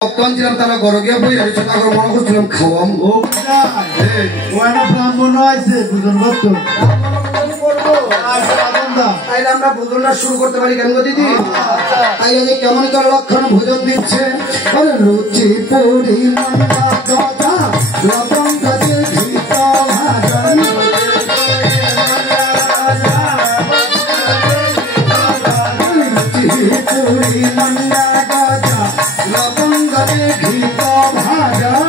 ছিলাম তারা গরগিয়া বই আর ছোট মনে করছিলাম খাওয়াম ও ব্রাহ্মণ আছে বুঝুন তাইলে আমরা ভোজনটা শুরু করতে পারি কেন গো দিদি? তাই আজ কেমন করে লক্ষণ ভোজন দিচ্ছে লুচি পুরি মন্ডা গজা লবঙ্গ গাছে ঘিত ভাজন লুচি পুরি মন্ডা গজা লবঙ্গ গাছে ঘিত ভাজন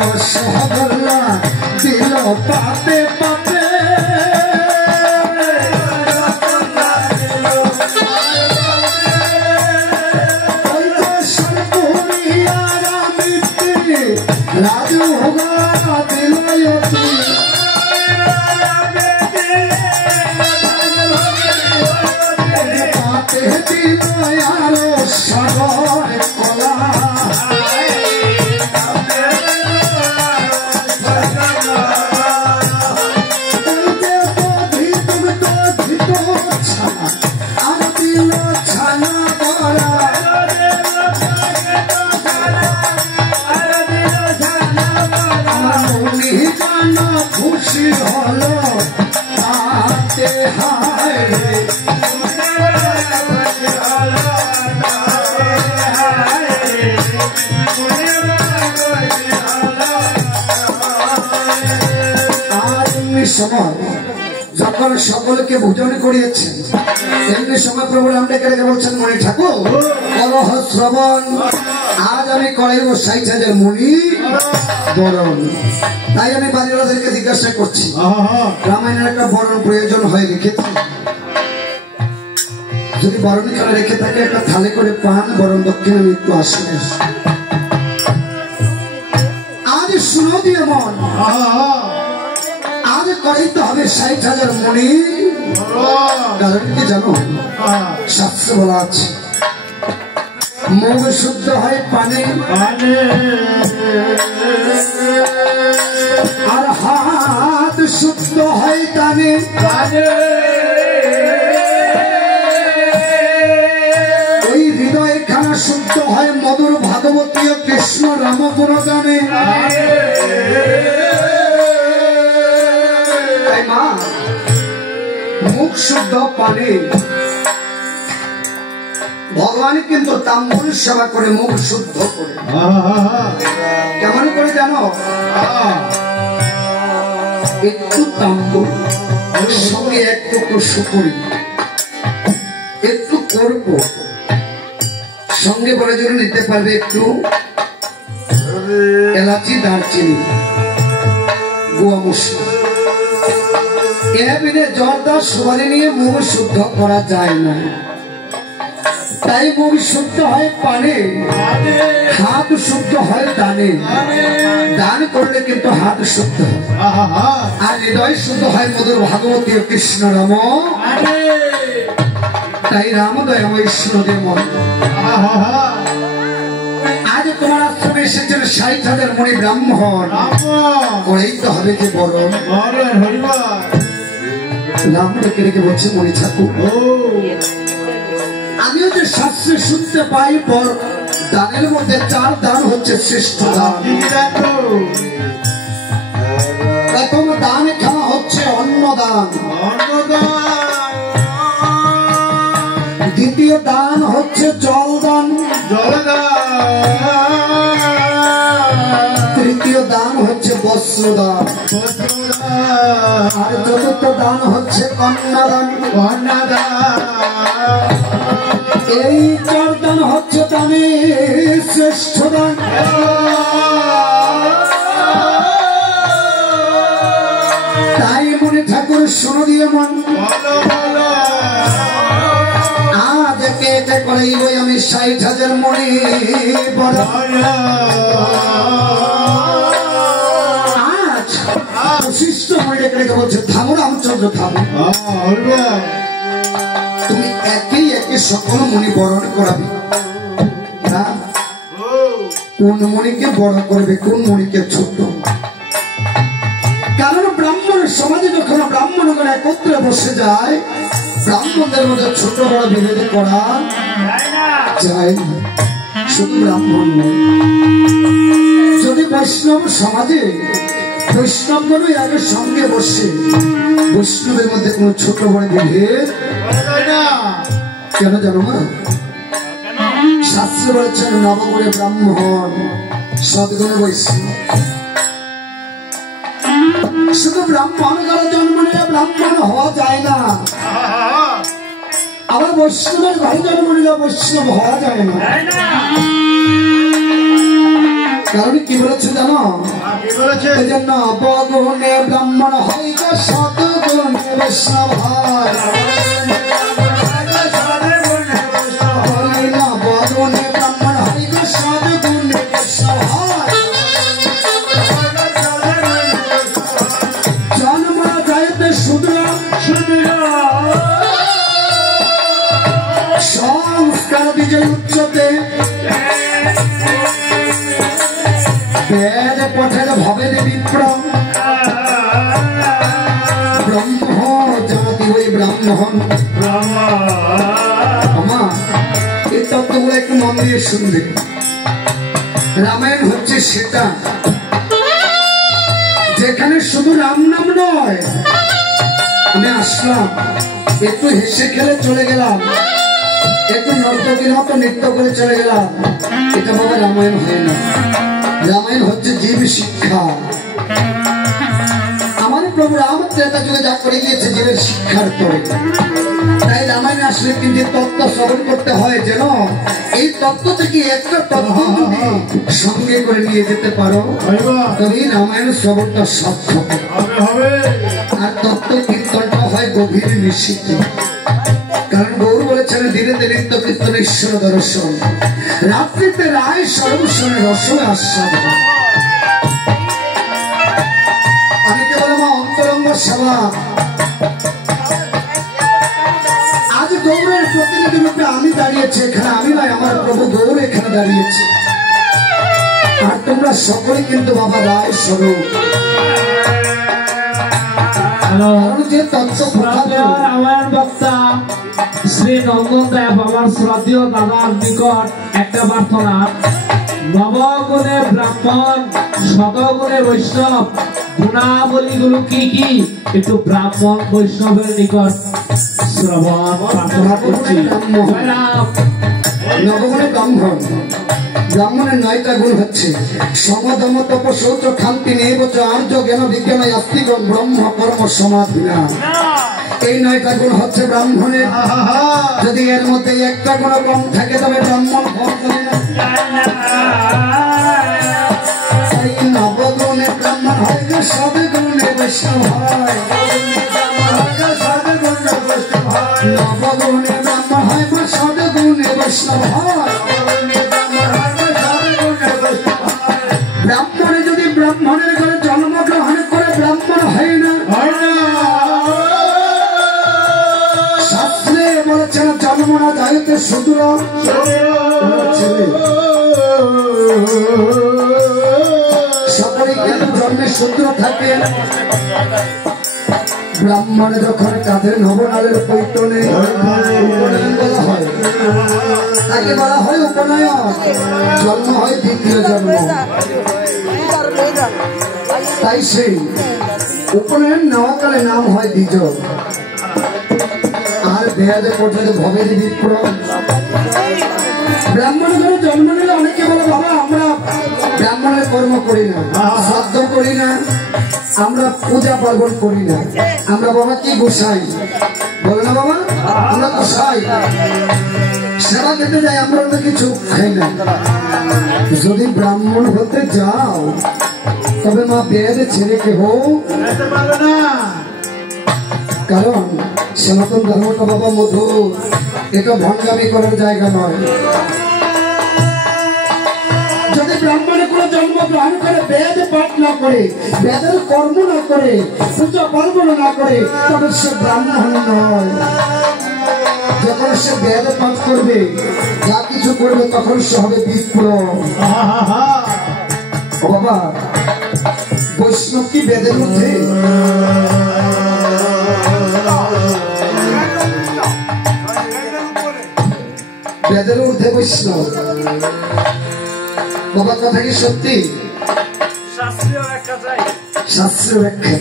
রসগোল্লা দিল পাপে পাপে রাজু হোগা দিল পাপে দিল আরো সাগর কলা খুশি হলো তাতে হায় সময় যখন সকলকে ভোজন করিয়েছেন এমনি সময় প্রভু রামটাকে রেখে বলছেন মণি ঠাকুর কলহ শ্রবণ আজ আমি করাইব ৬০,০০০ মণি বরণ। তাই আমি বাড়িওয়ালাদেরকে জিজ্ঞাসা করছি রামায়ণের একটা বরণ প্রয়োজন হয় রেখেছি, যদি বরণ এখানে রেখে থাকে একটা থালে করে পান বরণ দক্ষিণা মৃত্যু আসলে আজ শুনো দিয়ে মন আজ করাইতে হবে ৬০,০০০ মণি। কারণ কি জানো শাস্ত্রে বলা আছে মুখ শুদ্ধ হয় পানে আর হাত শুদ্ধ হয় দানে ওই হৃদয় খানা শুদ্ধ হয় মধুর ভাগবতী কৃষ্ণ রামপুর গানে। তাই মা মুখ শুদ্ধ পানে ভগবান কিন্তু তাম্বুল সেবা করে মুখ শুদ্ধ করে। কেমন করে জানো? একটু তাম্বুল সঙ্গে একটু সুপুরি একটু করব সঙ্গে বলে জন্য নিতে পারবে একটু এলাচি দারচিনি গোয়া মশলা এর জর্দা সুপারি নিয়ে মুখ শুদ্ধ করা যায় না। তাই মুখ শুদ্ধ হয় পানে হাত শুদ্ধ হয় দানে। দান করলে কিন্তু হাত শুদ্ধ আর হৃদয় শুদ্ধ হয় মধুর ভাগবতী কৃষ্ণ রাম। তাই রাম দয়া বৈষ্ণবে মন আজ তোমার আশ্রমে এসেছেন ৬০,০০০ মণি ব্রাহ্মণ করেই তো হবে যে বরণ। রাম ডেকে রেখে বলছে মণি ঠাকুর আমিও যে শাস্ত্রে শুনতে পাই পর দানের মধ্যে ৪ দান হচ্ছে শ্রেষ্ঠ দান। প্রথম দান খাওয়া হচ্ছে অন্নদান, দ্বিতীয় দান হচ্ছে জলদান, তৃতীয় দান হচ্ছে বস্ত্রদান আর চতুর্থ দান হচ্ছে কন্যাদান। এই ৪ দান হচ্ছে দানে শ্রেষ্ঠ দান। তাই মনে ঠাকুর শুনো দিয়ে মন আজ একে একে করাইব আমি ৬০,০০০ মণি আজ বশিষ্ঠ মণি ডেকে রেখে বলছে থামো রামচন্দ্র থামো, তুমি একেই একে সকল মণি বরণ করাবে না। কোন মণিকে বড় করবে কোন মণিকে ছোট? কারণ ব্রাহ্মণ সমাজে যখন ব্রাহ্মণগণ একত্রে বসে যায় ব্রাহ্মণদের মধ্যে ছোট বড় বিভেদ করা যায় না। শুধু ব্রাহ্মণ নয়, যদি বৈষ্ণব সমাজে বৈষ্ণবগুলো একের সঙ্গে বসে বৈষ্ণবের মধ্যে কোনো ছোট বড় বিভেদ কেন জানো না? শাস্ত্র বলেছেন নবগুণে ব্রাহ্মণ সদ্গুণে বৈষ্ণব। শুধু ব্রাহ্মণ কারো জন্ম নিলে ব্রাহ্মণ হওয়া যায় না, আবার বৈষ্ণবের ঘরে জন্ম নিলে বৈষ্ণব হওয়া যায় না। কারণ কি বলেছে জানো? নবগুণে ব্রাহ্মণ হয় গো সদ্গুণে বৈষ্ণব হয়। নবগুণে ব্রাহ্মণ হয় গো সদ্গুণে বৈষ্ণব হয়। জন্ম যাইতে শুদ্র সংস্কার বিজয় উচ্চতে বেদ পঠের ভবেদ বিপ্র ব্রহ্ম জাতি ওই ব্রাহ্মণ। এই তত্ত্বগুলো একটু মন দিয়ে শুনবে। রামায়ণ হচ্ছে সেটা যেখানে শুধু রাম নাম নয়, আমি আসলাম একটু হেসে খেলে চলে গেলাম, একটু নর্তকীর মতো নৃত্য করে চলে গেলাম, এটা বাবা রামায়ণ হয় না। রামায়ণ হচ্ছে জীব শিক্ষা। আমার প্রভু রাম ত্রেতা যুগে যা করে গিয়েছে জীবের শিক্ষার তরে। তাই রামায়ণে আসলে কিন্তু তত্ত্ব শ্রবণ করতে হয়, যেন এই তত্ত্ব থেকে একটা তত্ত্ব যদি সঙ্গে করে নিয়ে যেতে পারো তবেই রামায়ণের শ্রবণটা সার্থক হবে। আর তত্ত্ব কীর্তনটা হয় গভীর নিশ্চিত। কারণ গৌর বলেছেন দিনে দিনে নিত্য কীর্তন ঈশ্বর দর্শন, রাত্রিতে রায় সর্বস্বরে রসনে আস্বাদ। অনেকে বলে মা অন্তরঙ্গ সেবা। আজ গৌরের প্রতিনিধি রূপে আমি দাঁড়িয়েছি এখানে, আমি নয়, আমার প্রভু গৌর এখানে দাঁড়িয়েছে। আর তোমরা সকলে কিন্তু বাবা রায় স্বরূপ। যে তত্ত্ব রামায়ণ বক্তা শ্রী নন্দন দেব আমার শ্রদ্ধেয় দাদার নিকট একটা প্রার্থনা। নবগুণে ব্রাহ্মণ শতগুণে বৈষ্ণব, গুণাবলীগুলো কি কি একটু ব্রাহ্মণ বৈষ্ণবের নিকট শ্রবণ প্রার্থনা করছি। নবগুণে ব্রাহ্মণ, ব্রাহ্মণের 9টা গুণ হচ্ছে সমদম তপ শৌচ খান্তি নেবচ আর্য জ্ঞান বিজ্ঞান আস্তিকন ব্রহ্ম কর্ম সমাধিনা। এই 9টা গুণ হচ্ছে ব্রাহ্মণের। যদি এর মধ্যে একটা গুণ কম থাকে তবে ব্রাহ্মণ নবগুণে ব্রাহ্মণ হয় গো সদ্গুণে বৈষ্ণব হয়। নবগুণে ব্রাহ্মণ হয় গো সদ্গুণে বৈষ্ণব হয়। ব্রাহ্মণে যদি ব্রাহ্মণের ঘরে জন্মগ্রহণ করে ব্রাহ্মণ হয় না। শাস্ত্রে বলেছেন জন্ম না যাইতে শূদ্র। সকলেই কিন্তু জন্মে শূদ্র থাকে। ব্রাহ্মণে যখন কাঁধে নবনালের পৈতনে উপনয়ন বলা হয়, তাকে বলা হয় উপনয়ন। জন্ম হয় দ্বিতীয় জন্ম। তাই সেই উপনয়ন নেওয়াকালে নাম হয় দ্বিজ। আর বেয়াদে পর্যন্ত ভবের বিপ্র। ব্রাহ্মণ ঘরে জন্ম নিলে অনেকে বলে বাবা আমরা ব্রাহ্মণের কর্ম করি না, শ্রাদ্ধ করি না, আমরা পূজা পার্বণ করি না, আমরা বাবা কি গোসাই বলে না বাবা, আমরা গোসাই সেবা খেতে যাই, আমরা অন্য কিছু খাই না। যদি ব্রাহ্মণ হতে যাও তবে মা বেয়াদে ছেড়ে কেহ না। কারণ সনাতন ধর্মটা বাবা মধুর, এটা ভণ্ডামি করার জায়গা নয়। যদি ব্রাহ্মণে কোনো জন্মগ্রহণ করে বেদ পাঠ না করে, বেদের কর্ম না করে, পূজা পার্বণ না করে, তবে সে ব্রাহ্মণ নয়। যখন সে বেদ পাঠ করবে, যা কিছু করবে, তখন সে হবে বিপ্র। ও বাবা, বৈষ্ণব কি বেদের মধ্যে? বেদের ঊর্ধ্বে বৈষ্ণব। বাবা কথা কি সত্যি? শাস্ত্রীয় ব্যাখ্যা।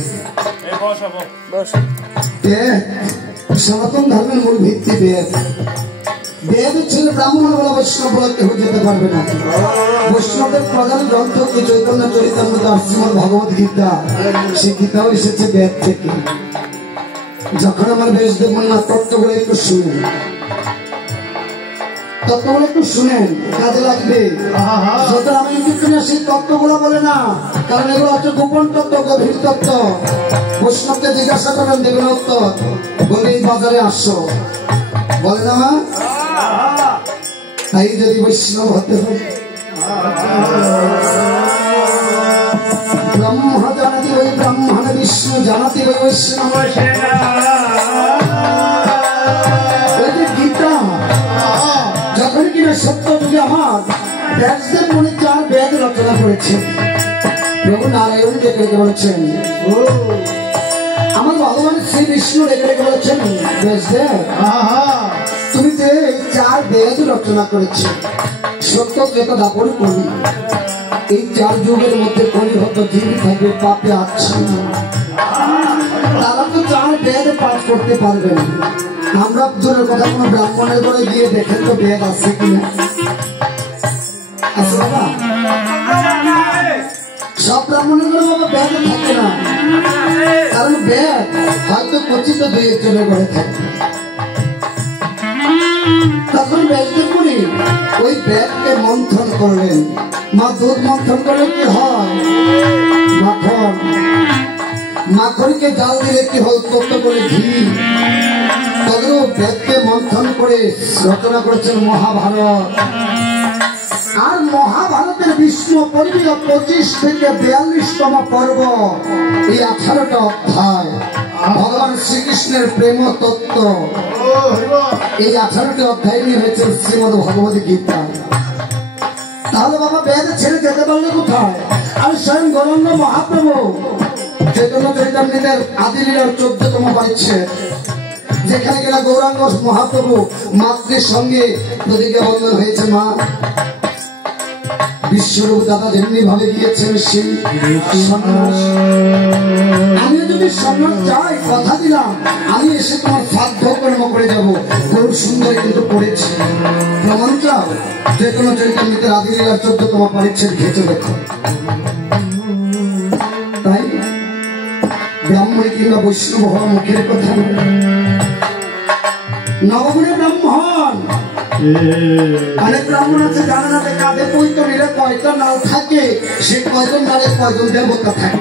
সনাতন ধর্মের মূল ভিত্তি বেদ। বেদ ছিল ব্রাহ্মণ বলা বৈষ্ণব বলা কেউ যেতে পারবে না। বৈষ্ণবের প্রধান গ্রন্থ কি চৈতন্য চরিতামৃত আর শ্রীমদ্ ভগবত গীতা। সেই গীতাও এসেছে বেদ থেকে। যখন আমার বেশদেব মনে তত্ত্বগুলো একটু শুনেন, তত্ত্বগুলো একটু শুনেন, কাজে লাগবে। যত আমি সেই তত্ত্বগুলো বলে না, কারণ এগুলো হচ্ছে গোপন তত্ত্ব, গভীর তত্ত্ব। বৈষ্ণবকে জিজ্ঞাসা করেন, দেখবেন উত্তর বলে এই বাজারে আসো, বলে না মা? তাই যদি বৈষ্ণব হতে হয়, ব্রহ্ম জানাতি ওই ব্রাহ্মণ, বিষ্ণু জানাতি ওই বৈষ্ণব। গীতা যখন কিনা সত্য যুগে আমার ব্যাসদেব মনে 4 বেদ রচনা করেছেন। প্রভু নারায়ণ ডেকে রেখে বলেছেন, আমার ভগবান শ্রী বিষ্ণু ডেকে রেখে বলেছেন, ব্যাসদেব তুমি যে 4 বেদ রচনা করেছ, সত্য যেটা দাপন করবি, এই 4 যুগের মধ্যে কলিহত জীবী থাকবে পাপে আচ্ছন্ন। তারা তো 4 বেদ পাঠ করতে পারবে না। আমরা দূরের কথা কোনো ব্রাহ্মণের ঘরে গিয়ে দেখেন তো বেদ আছে কিনা? আছে বাবা? সব ব্রাহ্মণের ঘরে বাবা বেদ থাকে না, কারণ বেদ হয়তো কথিত 2-1 ঘরে থাকে। তখন বেদকে করি ওই বেদকে মন্থন করলেন। মা দুধ মন্থন করলে কি হয়? মাখন। মাখনকে জাল দিলে কি হয়? তত্ত্ব করে ঘি। তদ্রূপ বেদকে মন্থন করে রচনা করেছেন মহাভারত। আর মহাভারতের বিষ্ণু পরিবেশ 25 থেকে 42তম পর্ব, এই 18টা অধ্যায় ভগবান শ্রীকৃষ্ণের প্রেম তত্ত্ব। এই 18টি অধ্যায় নিয়ে হয়েছে শ্রীমদ্ ভগবত গীতা। তাহলে বাবা বেদ ছেড়ে যেতে পারলে কোথায়? আর স্বয়ং গৌরাঙ্গ মহাপ্রভু চৈতন্য চরিতামৃতের আদি লীলার 14তম পরিচ্ছেদ, যেখানে কিনা গৌরাঙ্গ মহাপ্রভু মাতৃর সঙ্গে নদীকে বন্ধন হয়েছে। মা বিশ্বরূপ দাদা যেমনি ভাবে গিয়েছেন সেই সন্ন্যাস। আমি যদি সন্ন্যাস চাই, কথা দিলাম আমি এসে তোমার সাধ্য কর্ম করে যাবো। খুব সুন্দর কিন্তু করেছে। প্রমাণ চাও? যে কোনো চরিতামৃতের আদি লীলার 14তম পরিচ্ছেদ ঘেঁচে দেখো। তাই ব্রাহ্মণ কিংবা বৈষ্ণব হওয়া মুখের কথা নয়। নবগুণে ব্রাহ্মণ। অনেক ব্রাহ্মণ আছে জানে না যে কাঁধে পৈতো নিলে কয়টা নাল থাকে, সে কয়জন নালে কয়জন দেবতা থাকে।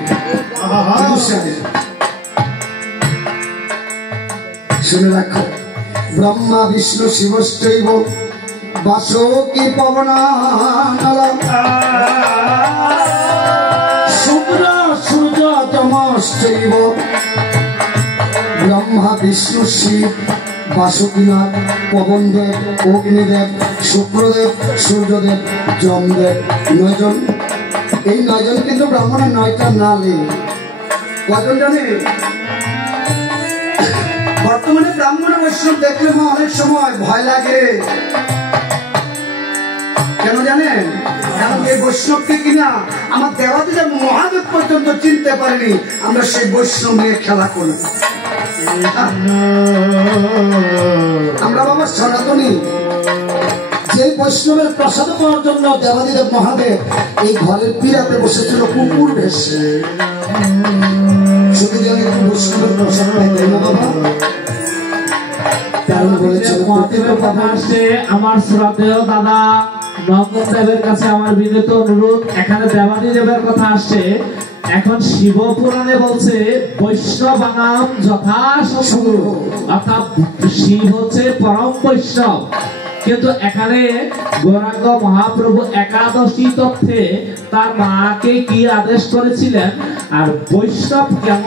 শুনে রাখো, ব্রহ্মা বিষ্ণু শিবশ্চৈব বাসকি পবনানল, শুক্র সূর্য তমশ্চৈব। ব্রহ্মা বিষ্ণু শিব বাসুকীনাথ, পবনদেব, অগ্নিদেব, শুক্রদেব, সূর্যদেব, যমদেব। 9 জন। এই 9 জন কিন্তু ব্রাহ্মণের 9টা নালে। কজন জানে? বর্তমানে ব্রাহ্মণ বৈষ্ণব দেখলে মা অনেক সময় ভয় লাগে। কেন জানেন? কারণ এই বৈষ্ণবকে কিনা আমার দেবাদিদেব মহাদেব পর্যন্ত চিনতে পারেনি। আমরা সেই বৈষ্ণব নিয়ে খেলা করি। আমরা বাবা সনাতনী। যে বৈষ্ণবের প্রসাদ পাওয়ার জন্য দেবাদিদেব মহাদেব এই ঘরের পীড়াতে বসেছিল কুকুর ভেসে। শুধু জানি বৈষ্ণবের প্রসাদ পাই, তাই না বাবা? কারণ বলেছিল আমার শ্রদ্ধেয় দাদা নন্দদেবের কাছে আমার বিনীত অনুরোধ, এখানে দেবাদিদেবের কথা আসছে। এখন শিব পুরাণে বলছে বৈষ্ণব নাম যথাসম্ভব, অর্থাৎ শিব হচ্ছে পরম বৈষ্ণব। কিন্তু এখানে গৌরাঙ্গ মহাপ্রভু একাদশী তথ্যে তার মাকে কি আদেশ করেছিলেন, আর বৈষ্ণব কেন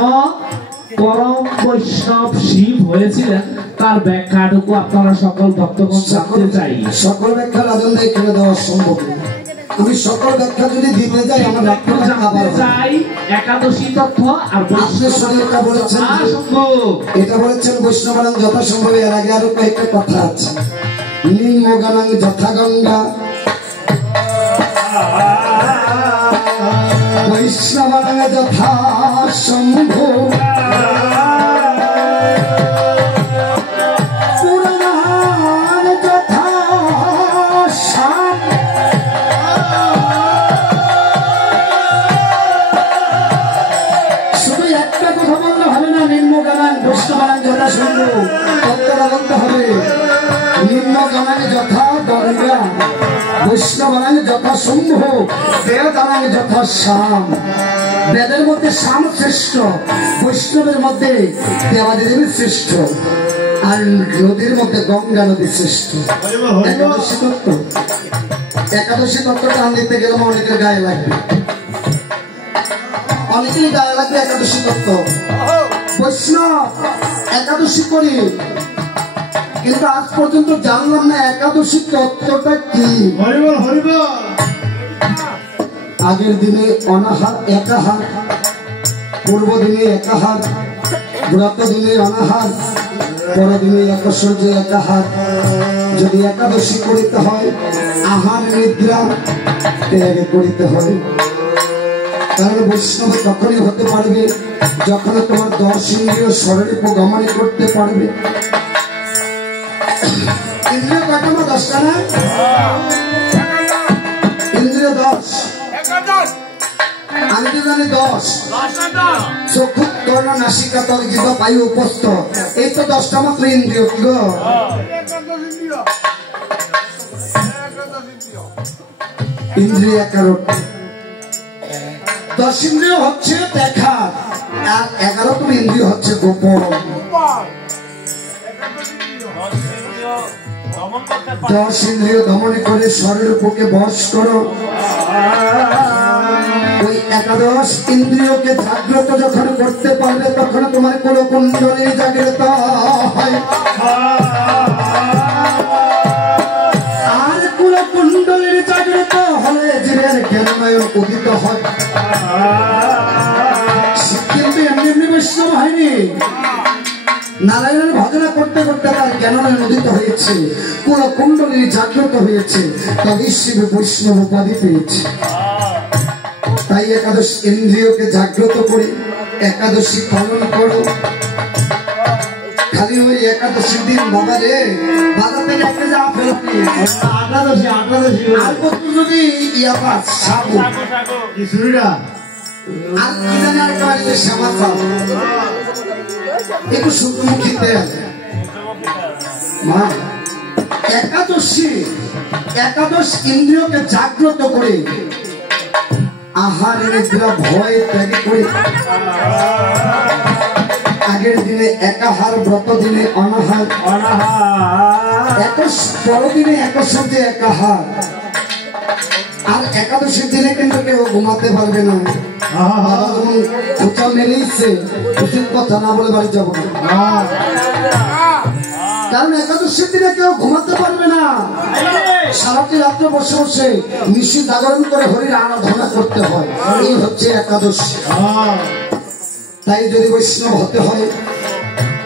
পরম বৈষ্ণব শিব হয়েছিলেন তার ব্যাখ্যাটুকু আপনারা সকল ভক্তগণ জানতে চাই। সকল ব্যাখ্যা রাজন এখানে দেওয়া সম্ভব না। আমি সকল ব্যাখ্যা যদি দিতে যাই আমার ব্যাখ্যা জানতে চাই একাদশী তথ্য আর বৈষ্ণব এটা বলেছেন বৈষ্ণব নাম যথাসম্ভব। এর আগে আরো কয়েকটা কথা আছে। নিম্নগানাং যথা গঙ্গা বৈষ্ণবানাং যথা শম্ভু পুরাণাং যথা শাম। শুধু একটা কথা বললে হবে না, নিম্নগানাং বৈষ্ণবানাং যথা শম্ভু, তত্ত্বটা বলতে হবে। নিম্নগানাং যথা গঙ্গা বৈষ্ণবানাং যথা শম্ভু বেদানাং যথা শাম। বেদের মধ্যে শাম শ্রেষ্ঠ, বৈষ্ণবের মধ্যে দেবাদেবী শ্রেষ্ঠ, আর নদীর মধ্যে গঙ্গা নদী শ্রেষ্ঠ। একাদশী তত্ত্ব, একাদশী তত্ত্ব টান দিতে গেলে অনেকের গায়ে লাগবে, অনেকেরই গায়ে লাগবে একাদশী তত্ত্ব। বৈষ্ণব একাদশী করি, কিন্তু আজ পর্যন্ত জানলাম না একাদশী তত্ত্বটা কি। আগের দিনে অনাহার একাহার, পূর্ব দিনে একাহার, ব্রত দিনে অনাহার, পরদিনে একশর্য একাহার। যদি একাদশী করিতে হয় আহার নিদ্রা ত্যাগ করিতে হয়। কারণ বৈষ্ণব তখনই হতে পারবে যখন তোমার 10 ইন্দ্রিয় শরীরে গমন করতে পারবে। ইন্দ্রিয় কয়টা? 10টা না? ইন্দ্রিয় 10, আমি তো জানি 10। চক্ষু কর্ণ নাসিকা তল জিহ্বা বায়ু উপস্থ, এই তো 10টা মাত্র ইন্দ্রিয়। কি গো? ইন্দ্রিয় 11। 10 ইন্দ্রিয় হচ্ছে দেখা, আর 11 ইন্দ্রিয় হচ্ছে গোপন। 10 ইন্দ্রিয় দমন করে শরীর বুকে বশ করো। ওই 11 ইন্দ্রিয়কে জাগ্রত যখন করতে পারবে তখন তোমার কোনো কুণ্ডলী জাগ্রত হয়। আর কোন কুণ্ডলীর জাগ্রত হলে জীবের জ্ঞানময় উদিত হয়। কিন্তু এমনি এমনি বৈষ্ণব হয়নি, নারায়ণের ভজনা করতে করতে তার জ্ঞানময় উদিত হয়েছে, পুরো কুণ্ডলী জাগ্রত হয়েছে, তবে শিব বৈষ্ণব উপাধি পেয়েছে। তাই একাদশ ইন্দ্রিয়কে জাগ্রত করে একাদশী পালন করো। খালি ওই একাদশীর দিন বাবা রে বাজার থেকে একটা যা ফেলবি আর কত যদি ইয়া পাস সাবু কিছুটা আর কি জানি আরেকটা বাড়িতে শ্যামা চাল একটু সূর্যমুখী তেল মা। একাদশ ইন্দ্রিয়কে জাগ্রত করে আহার নিদ্রা ভয় ত্যাগ করে আগের দিনে একাহার, ব্রত দিনে অনাহার, পরদিনে একসঙ্গে একাহার। আর একাদশীর দিনে কিন্তু কেউ ঘুমাতে পারবে না। মেলেইছে উচিত কথা না বলে বাড়ি যাবো না, কারণ একাদশীর দিনে কেউ ঘুমাতে পারবে না। সারাটি রাত্রে বসে বসে নিশি জাগরণ করে হরির আরাধনা করতে হয়, এই হচ্ছে একাদশী। তাই যদি বৈষ্ণব হতে হয়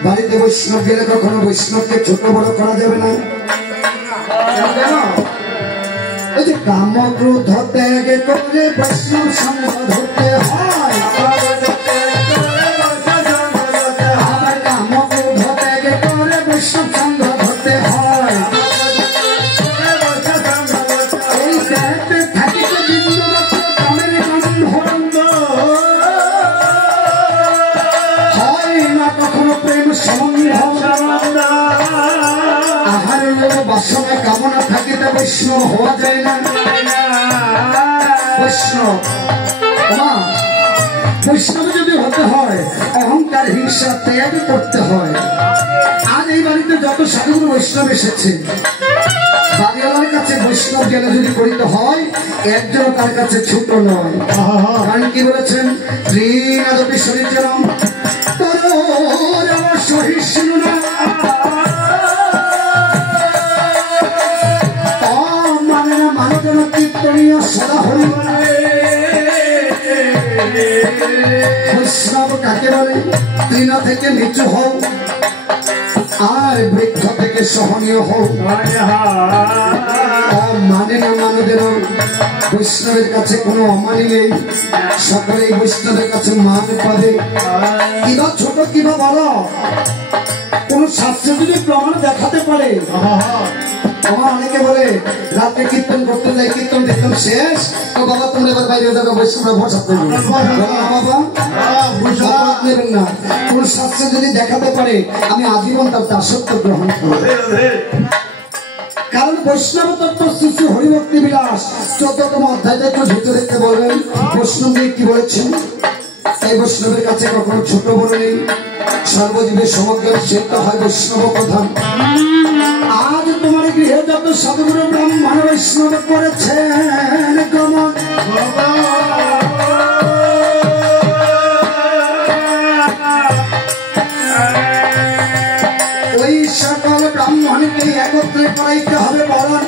বাড়িতে বৈষ্ণব গেলে কখনো বৈষ্ণবকে ছোট বড় করা যাবে না। ওই যে কাম ক্রোধ ত্যাগ করে বৈষ্ণব সঙ্গ ধরতে হয়, আবার কাম ক্রোধ ত্যাগ করে বৈষ্ণব সঙ্গ ধরতে হয়। এই ত্যাগতে থাকিতে বিন্দুমাত্র কামের গন্ধ হয় না কখনো প্রেম সম্বন্ধ। আহারের বাসনা কামনা থাকিতে বৈষ্ণব হওয়া যায় না। বৈষ্ণব যদি হতে হয় অহংকার হিংসা ত্যাগ করতে হয়। আজ এই বাড়িতে যত সাধুগুরু বৈষ্ণব এসেছে বাড়িওয়ালার কাছে বৈষ্ণব জ্ঞান যদি করিতে হয় একজন তার কাছে ছোট নয়। কারণ কি বলেছেন? ঋণাদপি শরীরজনম তরোর সহিষ্ণু না মানবের কীর্তনীয় সদা হরি। বৈষ্ণব কাকে বলে? তৃণ থেকে নিচু হও, আর বৃক্ষ থেকে সহনীয় হোক। মানে না মানুষের বৈষ্ণবের কাছে কোনো অমানি নেই, সকলেই বৈষ্ণবের কাছে মান পাবে। কিবা ছোট কিবা বড়, কোন শাস্ত্র যদি প্রমাণ দেখাতে পারে। আমার অনেকে বলে রাত্রে কীর্তন করতে যাই, কীর্তন দেখলাম শেষ, তো বাবা তোমরা এবার বাইরে যাবে, বৈষ্ণব ভরসা করবে বাবা নেবেন না। কোন শাস্ত্র যদি দেখাতে পারে আমি আজীবন তার দাসত্ব গ্রহণ করব। কারণ বৈষ্ণব তত্ত্ব শ্রী শ্রী হরিভক্তি বিলাস 14তম অধ্যায় একটু ঢুকে দেখতে বলবেন বৈষ্ণব কি বলেছেন। এই বৈষ্ণবের কাছে কখনো ছোট বড় নেই, সর্বজীবের সমগ্র সেটা হয় বৈষ্ণব প্রধান। আজ তোমার গৃহে যত সাধুগুরু ব্রাহ্মণ বৈষ্ণব করেছেন গমন, ওই সকল ব্রাহ্মণকে একত্রে করাইতে হবে বরণ।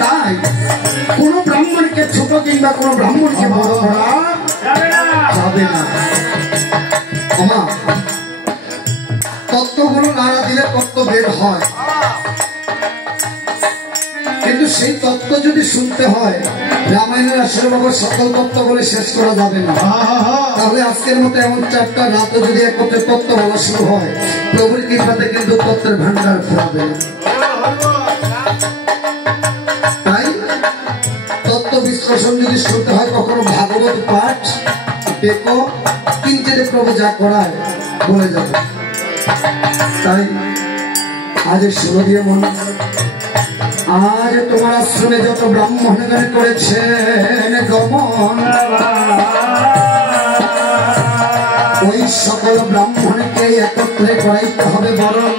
তাই কোন ব্রাহ্মণকে ছোট কিংবা কোন ব্রাহ্মণকে বড় করা যাবে না। আমার তত্ত্বগুলো নাড়া দিলে তত্ত্ব বের হয়, কিন্তু সেই তত্ত্ব যদি শুনতে হয় রামায়ণের আসলে বাবা সকল তত্ত্ব বলে শেষ করা যাবে না। তাহলে আজকের মতো এমন 4টা রাতে যদি একত্রে তত্ত্ব বলা শুরু হয়, প্রভুর কৃপাতে কিন্তু তত্ত্বের ভান্ডার ফেরাবে না। তাই তত্ত্ব বিশ্লেষণ যদি শুনতে হয় কখনো ভাগবত পাঠ দেখো, কিঞ্চিত প্রভু যা করায় বলে যাবে। তাই আজ শুনে দিয়ে মন, আজ তোমার আশ্রমে যত ব্রাহ্মণগণ করেছেন গমন, ওই সকল ব্রাহ্মণকে একত্রে করাইতে হবে বরণ।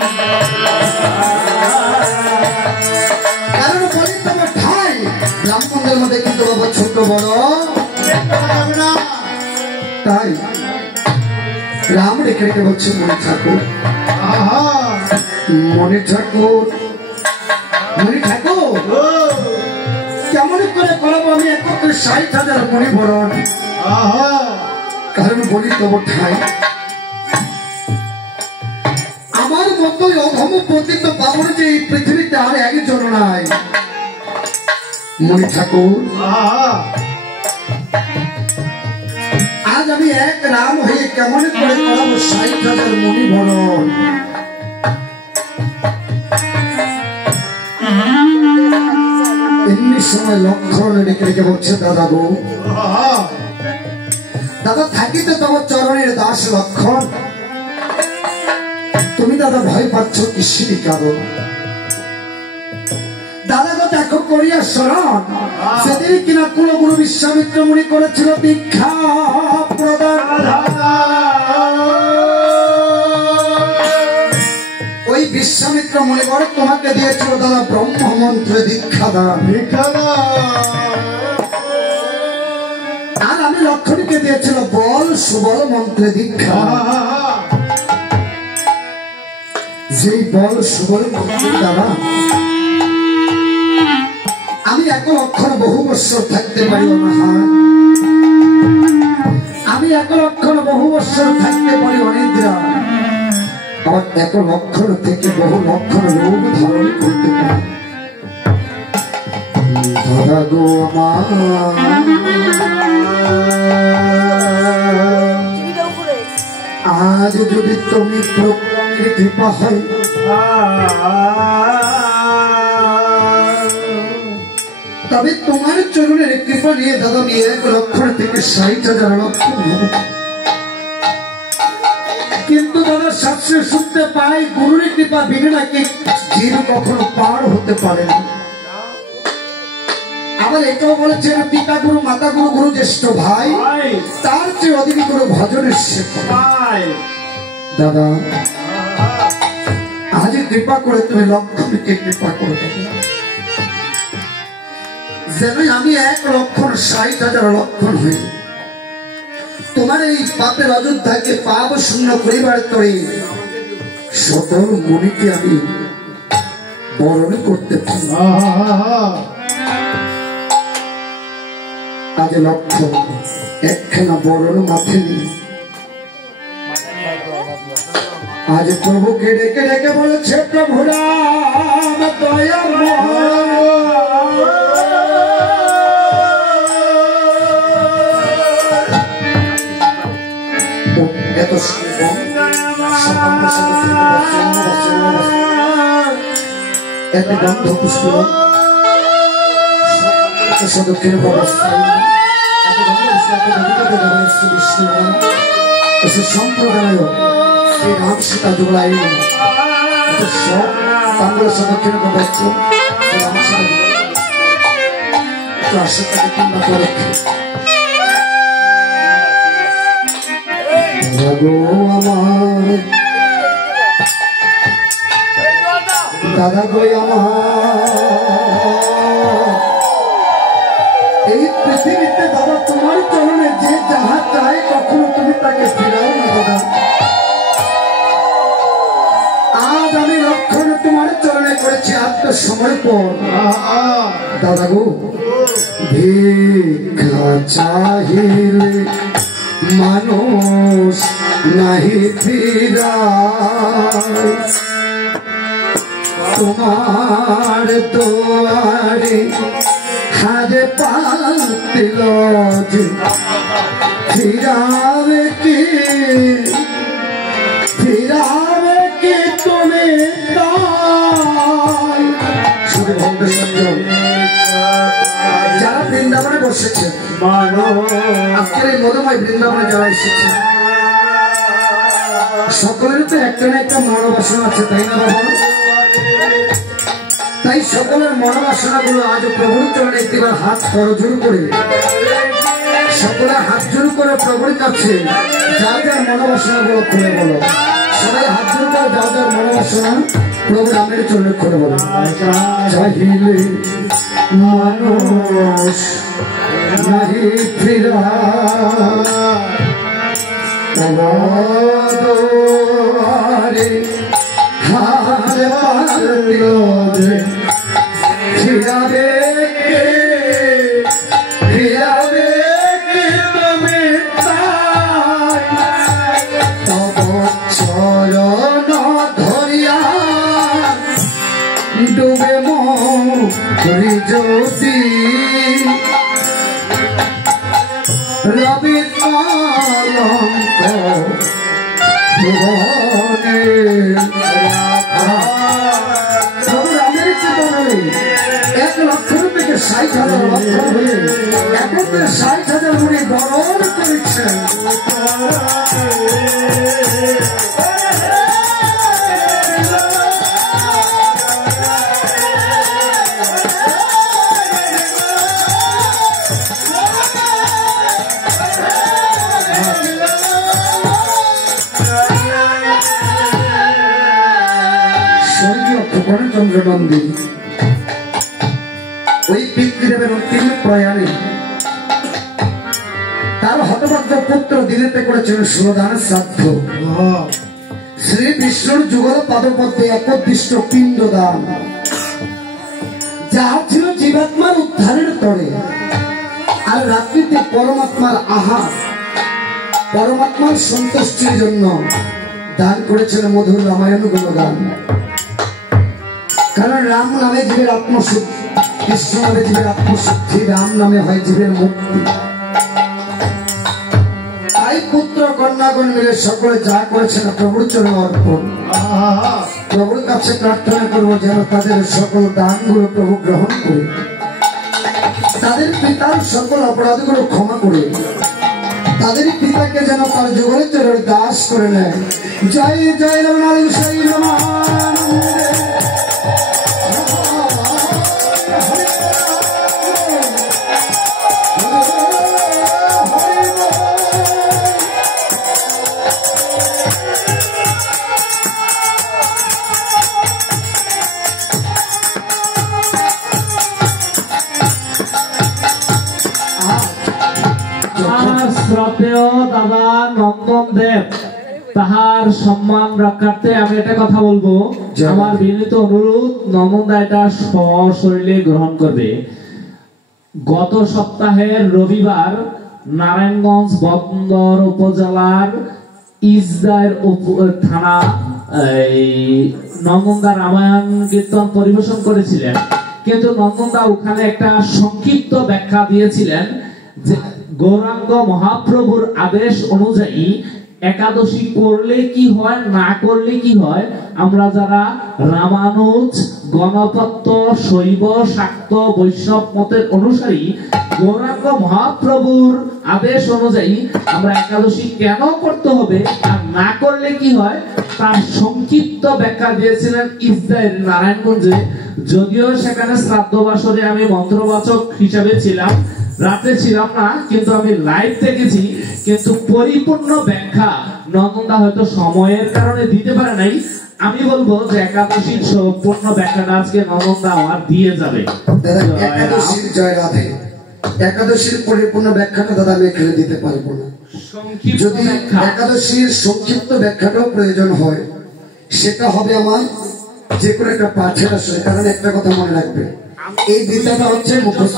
কারণ বলি তোমার ঠাই ব্রাহ্মণদের মধ্যে কিন্তু বাবা ছোট বড়। তাই রাম রেখে রেখে বলছে মনে ঠাকুর, মনে ঠাকুর, মনে ঠাকুর কেমন করে করাবো আমি একত্রে 60,000 মণি বরণ। কারণ বলি তব ঠাই আমার মতোই অধম পতিত পাবন যে এই পৃথিবীতে আর একজন নাই। মণি ঠাকুর আজ আমি এক রাম হয়ে কেমন করে করাবো 60,000 মণি বরণ। এমনি সময় লক্ষণ রেখে রেখে বলছে দাদা গো, দাদা থাকিতে তোমার চরণের দাস লক্ষণ, তুমি দাদা ভয় পাচ্ছ কিসেরই কারণ। দাদা গো দেখো করিয়া স্মরণ, সেদিন কিনা কুলগুরু বিশ্বামিত্র মুনি করেছিল দীক্ষা প্রদান। ওই বিশ্বামিত্র মুনি বড় তোমাকে দিয়েছিল দাদা ব্রহ্ম মন্ত্রে দীক্ষা দান। আর আমি লক্ষণীকে দিয়েছিল বল সুবল মন্ত্রে দীক্ষা। যে বল সুবল মন্ত্রের দ্বারা আমি এক লক্ষণ বহু বৎসর থাকতে পারি অনাহার, আমি এক লক্ষণ বহু বৎসর থাকতে পারি অনিদ্রা, আবার এক লক্ষণ থেকে বহু লক্ষণ রোগ ধারণ করতে পারি। দাদা গো আমার আজ যদি তুমি প্রভুর কৃপা হয়, তবে তোমার চরণের কৃপা নিয়ে দাদা আমি 1 লক্ষণ থেকে 60,000 লক্ষণ হব। কিন্তু দাদা শাস্ত্রে শুনতে পাই গুরুর কৃপা বিনে নাকি জীব কখনো পার হতে পারে না। আবার এটাও বলেছেন পিতা গুরু মাতা গুরু গুরু জ্যেষ্ঠ ভাই তার চেয়ে অধিক গুরু ভজনের শেখা। দাদা আজ কৃপা করে তুমি লক্ষণকে কৃপা করে দেবে, যেন আমি 1 লক্ষণ 60,000 লক্ষণ হই তোমার এই পাপের অযোধ্যাকে পাপ শূন্য করিবার তরে সকল মনিকে আমি বরণ করতে পারি। আজ লক্ষণ একখানা বরণ মাথে নিয়ে আজ প্রভুকে ডেকে ডেকে বলেছে, প্রভু রাম দয়াময়, এত এত গন্ধ পুষ্প সদক্ষিণ অবস্থায় এত গন্ধ বিষ্ণু এসে সম্প্রদায় শ্রী রাম সীতা যুগলাই সব বাংলা সদক্ষিণ অবস্থ রাম সীতা কিংবা পরক্ষে দাদা গো আমার, এই পৃথিবীতে দাদা তোমার চরণে যে যাহা চায় কখনো তুমি তাকে ফেরাও না দাদা। আজ আমি লক্ষণে তোমার চরণে করেছি আত্মসমর্পণ দাদা গো। ভিক্ষা চাহিলে মানুষ নাহি ফিরায়, তোমার দুয়ারে হারে পাতিল যে ফিরাবে কি তুমি তাই। শুধু ভক্ত সঞ্জয় যারা বৃন্দাবনে বসেছে, আজকের এই মধুময় বৃন্দাবনে যারা এসেছে, সকলের তো একটা না একটা মনোবাসনা আছে, তাই না বাবা? তাই সকলের মনোবাসনা গুলো আজ প্রভুর চরণে একটিবার হাত করজোড় করে, সকলে হাত জোড় করে প্রভুর কাছে যার যার মনোবাসনা গুলো খুলে বলো। সবাই হাত জোড় করে যার যার মনোবাসনা প্রভু রামের চরণে খুলে বলো। চাহিলে মানুষ নাহি ফিরায়, তোমারে হারে পাতিল যে ফিরাবে কি তুমি তাই। তব চরণ ধরিয়া ডুবে মরি যদি রবি কলঙ্ক ভুবনে রামের চেতনে 1 লক্ষ থেকে 60,000 লক্ষ হয়ে একত্রে 60,000 মুড়ি বরণ করেছেন। চন্দ্র নন্দী ওই পিতৃদেবের অন্তিম প্রয়াণে তার হতভাগ্য পুত্র দিনেতে করেছিলেন সুরদান শ্রাদ্ধ। শ্রী বিষ্ণুর যুগল পাদপদ্মে একদৃষ্ট পিণ্ড দান, যাহা ছিল জীবাত্মার উদ্ধারের তরে। আর রাত্রিতে পরমাত্মার আহার, পরমাত্মার সন্তুষ্টির জন্য দান করেছিলেন মধুর রামায়ণ গুণগান। কারণ রাম নামে জীবের আত্মশুদ্ধি, কৃষ্ণ নামে জীবের আত্মশুদ্ধি, রাম নামে হয় জীবের মুক্তি। তাই পুত্র কন্যাগণ মিলে সকলে যা করেছেন প্রভুর চরণে অর্পণ। প্রভুর কাছে প্রার্থনা করবো যেন তাদের সকল দানগুলো প্রভু গ্রহণ করে, তাদের পিতার সকল অপরাধগুলো ক্ষমা করে, তাদের পিতাকে যেন তার যুগলের চরণে দাস করে নেয়। জয় জয় রমনালী সাই রমানন্দে। শ্রদ্ধেয় দাদা নন্দন দেব, তাহার সম্মান রক্ষার্থে আমি একটা কথা বলবো। আমার বিনীত অনুরোধ, নন্দন দা এটা সশরীরে গ্রহণ করবে। গত সপ্তাহের রবিবার নারায়ণগঞ্জ বন্দর উপজেলার ইসদার থানা এই নন্দনদা রামায়ণ কীর্তন পরিবেশন করেছিলেন, কিন্তু নন্দনদা ওখানে একটা সংক্ষিপ্ত ব্যাখ্যা দিয়েছিলেন যে গৌরাঙ্গ মহাপ্রভুর আদেশ অনুযায়ী একাদশী করলে কি হয়, না করলে কি হয়। আমরা যারা রামানুজ, গণপত্য, শৈব, শাক্ত, বৈষ্ণব মতের অনুসারী, গৌরাঙ্গ মহাপ্রভুর আদেশ অনুযায়ী আমরা একাদশী কেন করতে হবে আর না করলে কি হয় তার সংক্ষিপ্ত ব্যাখ্যা দিয়েছিলেন ইসরায়েল নারায়ণগঞ্জে। যদিও সেখানে শ্রাদ্ধ বাসরে আমি মন্ত্রবাচক হিসাবে ছিলাম, রাতে ছিলাম না, কিন্তু আমি লাইভ দেখেছি। কিন্তু পরিপূর্ণ ব্যাখ্যা নন্দনদা হয়তো সময়ের কারণে দিতে পারে নাই। আমি বলবো যে একাদশীর সম্পূর্ণ ব্যাখ্যাটা আজকে নন্দনদা আমার দিয়ে যাবে। একাদশীর জয় রাধে। একাদশীর পরিপূর্ণ ব্যাখ্যাটা দাদা আমি এখানে দিতে পারবো না। যদি একাদশীর সংক্ষিপ্ত ব্যাখ্যাটাও প্রয়োজন হয়, সেটা হবে আমার যে কোনো একটা পাঠের আসলে। কারণ একটা কথা মনে রাখবে, এই বিদ্যাটা হচ্ছে মুখস্থ।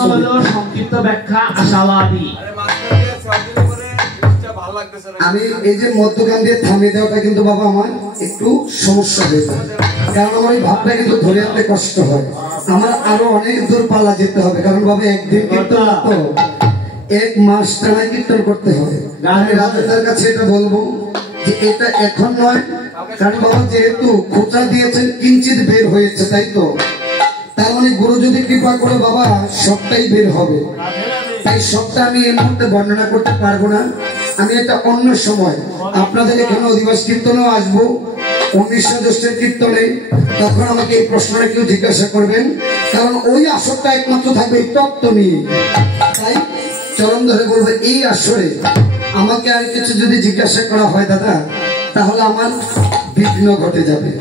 সংক্ষিপ্ত ব্যাখ্যা আশাবাদী। আমি এই যে মধ্যখান দিয়ে থামিয়ে দেওয়াটা কিন্তু বাবা আমার একটু সমস্যা হয়ে যায়, কারণ আমার এই ভাবটা কিন্তু ধরে আনতে কষ্ট হয়। আমার আরো অনেক দূর পাল্লা যেতে হবে, কারণ বাবা একদিন কীর্তন তো এক মাস টানা কীর্তন করতে হবে। আমি রাজেন্দ্রের কাছে এটা বলবো যে এটা এখন নয়, কারণ বাবা যেহেতু খোঁচা দিয়েছেন কিঞ্চিত বের হয়েছে, তাই তো, তার মানে গুরু যদি কৃপা করে বাবা সবটাই বের হবে। তাই সবটা আমি এই মুহূর্তে বর্ণনা করতে পারবো না। আমি এটা অন্য সময় আপনাদের এখানে অধিবাস কীর্তনেও আসবো, 19 জ্যৈষ্ঠের কীর্তনে, তখন আমাকে এই প্রশ্নটা কেউ জিজ্ঞাসা করবেন, কারণ ওই আসরটা একমাত্র থাকবে এই তত্ত্ব নিয়ে। তাই চরণ ধরে বলবো, এই আসরে আমাকে আর কিছু যদি জিজ্ঞাসা করা হয় দাদা, তাহলে আমার বিঘ্ন ঘটে যাবে।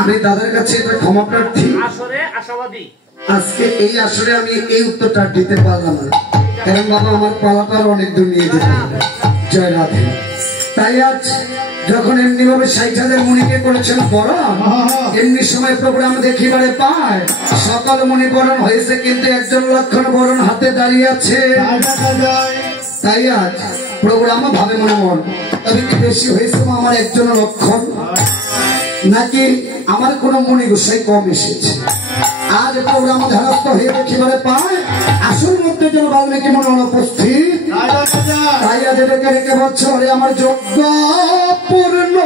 আমি দাদার কাছে এটা ক্ষমা প্রার্থী। আজকে এই আসরে আমি এই উত্তরটা দিতে পারলাম না, কারণ বাবা আমার পালাটার অনেক দূর নিয়ে যেতে হবে। জয় রাধে। তাই আজ যখন এমনি ভাবে 60,000 মুনিকে করেছেন বরণ, এমনি সময় প্রোগ্রাম দেখিবারে পায় সকল মুনি বরণ হয়েছে, কিন্তু একজন লক্ষণ বরণ হাতে দাঁড়িয়ে আছে। তাই আজ প্রোগ্রাম ভাবে মনে মন, তবে কি বেশি হয়েছে আমার একজন লক্ষণ, নাকি আমার কোন মুনি গোসাই কম এসেছে? আজ প্রোগ্রাম ধারস্থ হয়ে দেখিবারে পায় আসল মধ্যে যেন বাল্মীকি মনে অনুপস্থিত। তাই আজ এটাকে রেখে বলছে, ওরে আমার যোগ্য পূর্ণ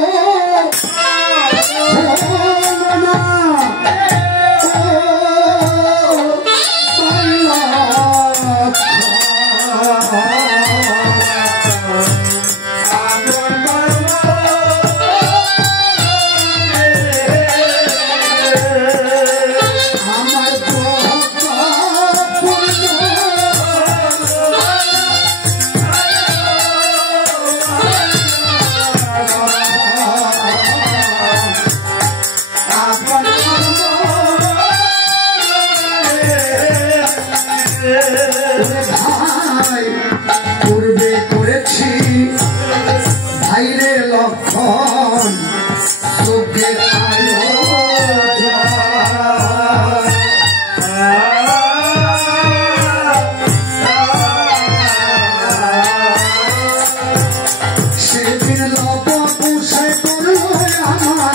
পূর্বে করেছি ভাইরে লক্ষণ চোখের সেদিন লব পুষে করল আমার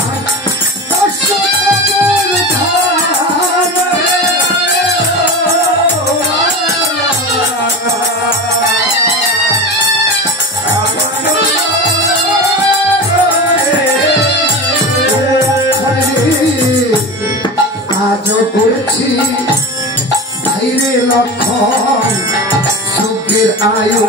করেছি ভাইরে লক্ষণ সুখের আয়ু।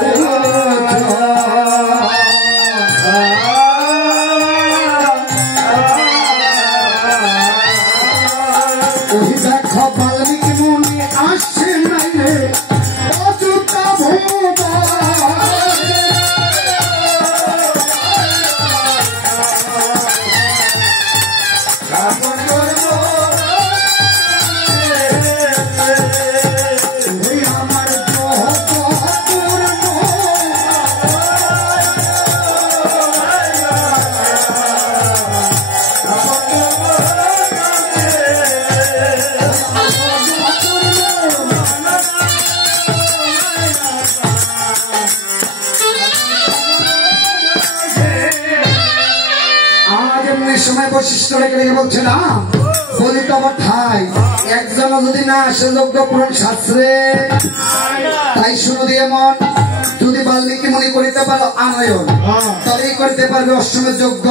ওই দেখো বাল্মীকি মুনি আসছে নাইলে অযুতা ভোগা আমার বৈশিষ্ট্য রেখে রেখে বলছে না বলি তো আমার ঠাই একজন যদি না আসে যোগ্য পুরন শাস্ত্রে তাই শুনো দিয়ে মন যদি বাল্মীকি মনে করিতে পারো আনয়ন তবেই করতে পারবে অষ্টমের যোগ্য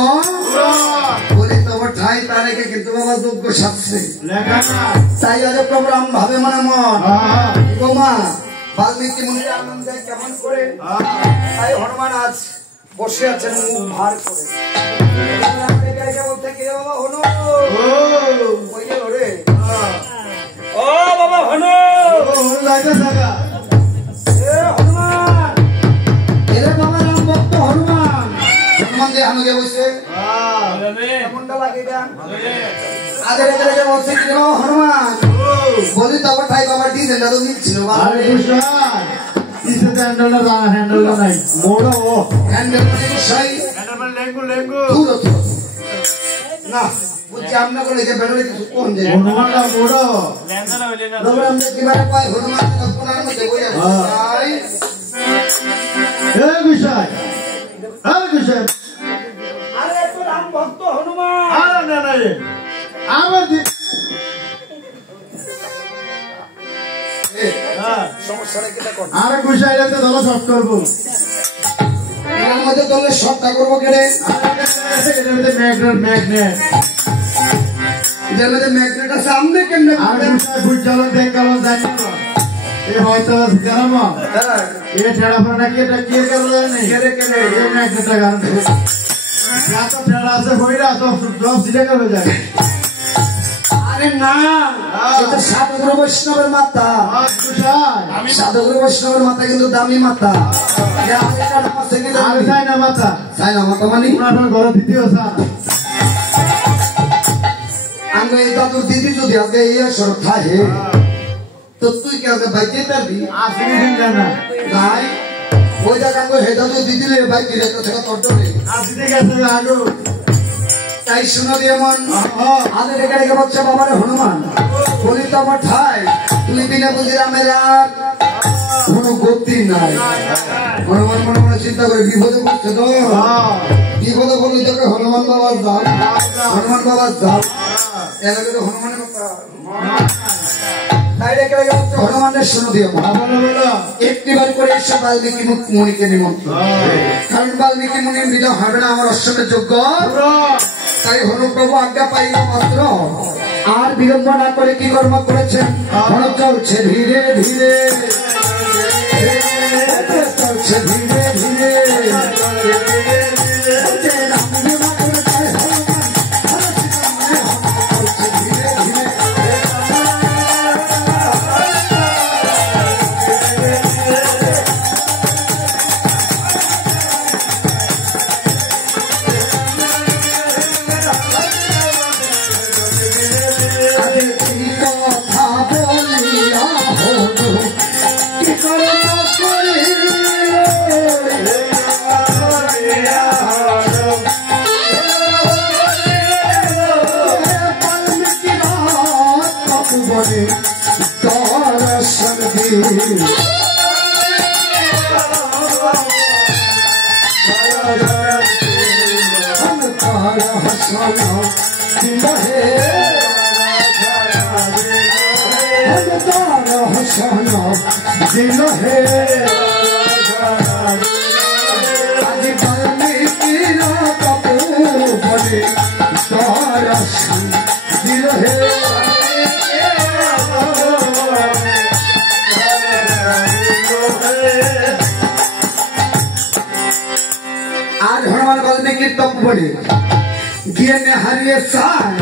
বলি তো আমার ঠাই তা রেখে কিন্তু বাবা যোগ্য শাস্ত্রে তাই আজ প্রোগ্রাম ভাবে মনে মন গোমা বাল্মীকি মনে আনন্দে কেমন করে তাই হনুমান আজ বসে আছেন মুখ ভার করে বলতে কি বাবা হনু ওই গেল রে ও বাবা হনু হনুমান এরে বাবা রাম ভক্ত হনুমান হনুমান দিয়ে হানুকে বসে কেমনটা লাগে আগে রেখে রেখে বলছে কি বাবা হনুমান বলি তো আবার ঠাই বাবা ডিজেল তো নিচ্ছিল না বুঝছি আপনার করে বেরোলে কিছু কোন যে কিভাবে পাই হনুমান বিষয় আরে একটু রাম ভক্ত হনুমান আমার সমস্যাটা কেটে কর আর বিষয় দল সব করবো এর মধ্যে দলে সবটা করবো কেড়ে ম্যাগনেট এটার মধ্যে ম্যাগনেট আছে আমনে কেমনে আর বিষয় বুঝাল দেখাল জানি এ হয়তো জানাবো এ ঠেড়া ফোনা কি এটা কি করলো নেই কেড়ে কেড়ে এই ম্যাগনেটটা কারণ যত ঠেড়া আছে বইরা সব সব সিলে করে যায় আরে না এটা সাধুগুরু বৈষ্ণবের মাতা সাধুগুরু বৈষ্ণবের মাতা কিন্তু দামি মাতা আমি চাই না মাথা চাই না মাতা মানে আপনার ঘরে দ্বিতীয় স্যার আমি এই দাদুর দিদি যদি আজকে এই সরব থাকে তো তুই কে আজকে বাইতে পারবি আসলে দিন জানা নাই ওই জায়গা হে দাদু দিদি লে বাইক দিলে তো সেটা তোর ডরে আসলে গেছে আগো তাই শুনো দিয়ে মন আগে রেখে রেখে বলছে বাবারে হনুমান বলি তো আমার ঠাই তুই বিনা বুঝি রামের আর কোনো গতি নাই হনুমান মনে মনে চিন্তা করে বিপদে পড়ছে তো বিপদে বললি তোকে হনুমান বাবা যাও হনুমান বাবা যাও এলাকা তো হনুমানের তাই রেখে রেখে বলছে হনুমানের শুনো দিয়ে একটিবার করে এসে বাল্মীকি মুনিকে নিমন্ত্রণ কারণ বাল্মীকি মুনির বিনা হবে না আমার অষ্টমের যোগ্য তাই হনু প্রভু আজ্ঞা পাইল মাত্র আর বিলম্ব না করে কি কর্ম করেছেন চলছে ধীরে ধীরে চলছে ধীরে ধীরে आज हनुमान वाल्मीकि तप बने গিয়ে হারিয়ে চায়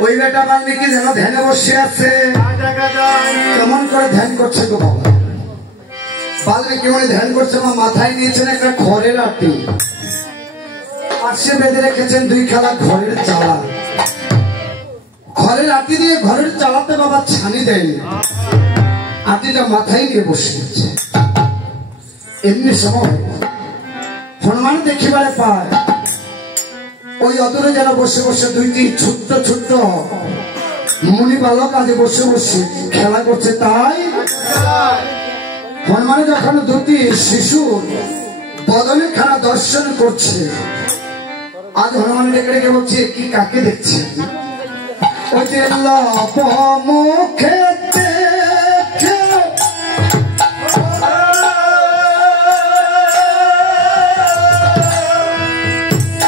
ওই বেটা বাল্মীকি যেন ধ্যানে বসে আছে কেমন করে ধ্যান করছে গো বাবা বাল্মীকি মানে ধ্যান করছে আমার মাথায় নিয়েছেন একটা খড়ের আটি পাশে বেঁধে রেখেছেন দুই খেলা ঘরের চালা ঘরের আটি দিয়ে ঘরের চালাতে বাবা ছানি দেয়নি আটিটা মাথায় নিয়ে বসে আছে এমনি সময় হনুমান দেখিবারে পায় ওই অদূরে যেন বসে বসে দুইটি ছোট্ট ছোট্ট মুনি বালক আজ বসে বসে খেলা করছে তাই হনুমান যখন দুটি শিশু বদলে খেলা দর্শন করছে আজ হনুমান ডেকে ডেকে বলছে কি কাকে দেখছেন? ওই যে লব মুখে দেখে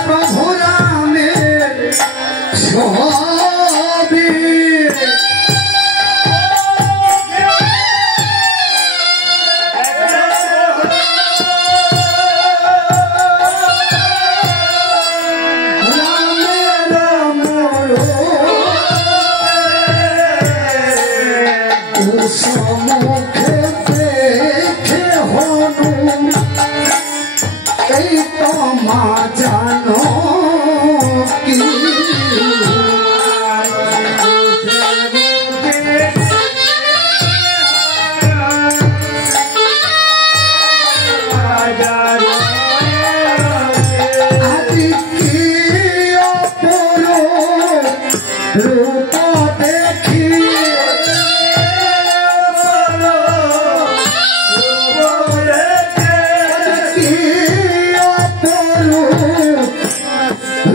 প্রভু রামের ছবি সম্মুখে দেখে হনু এই তো মা জানো কি আদি কি অপরূপ রূপ দেখি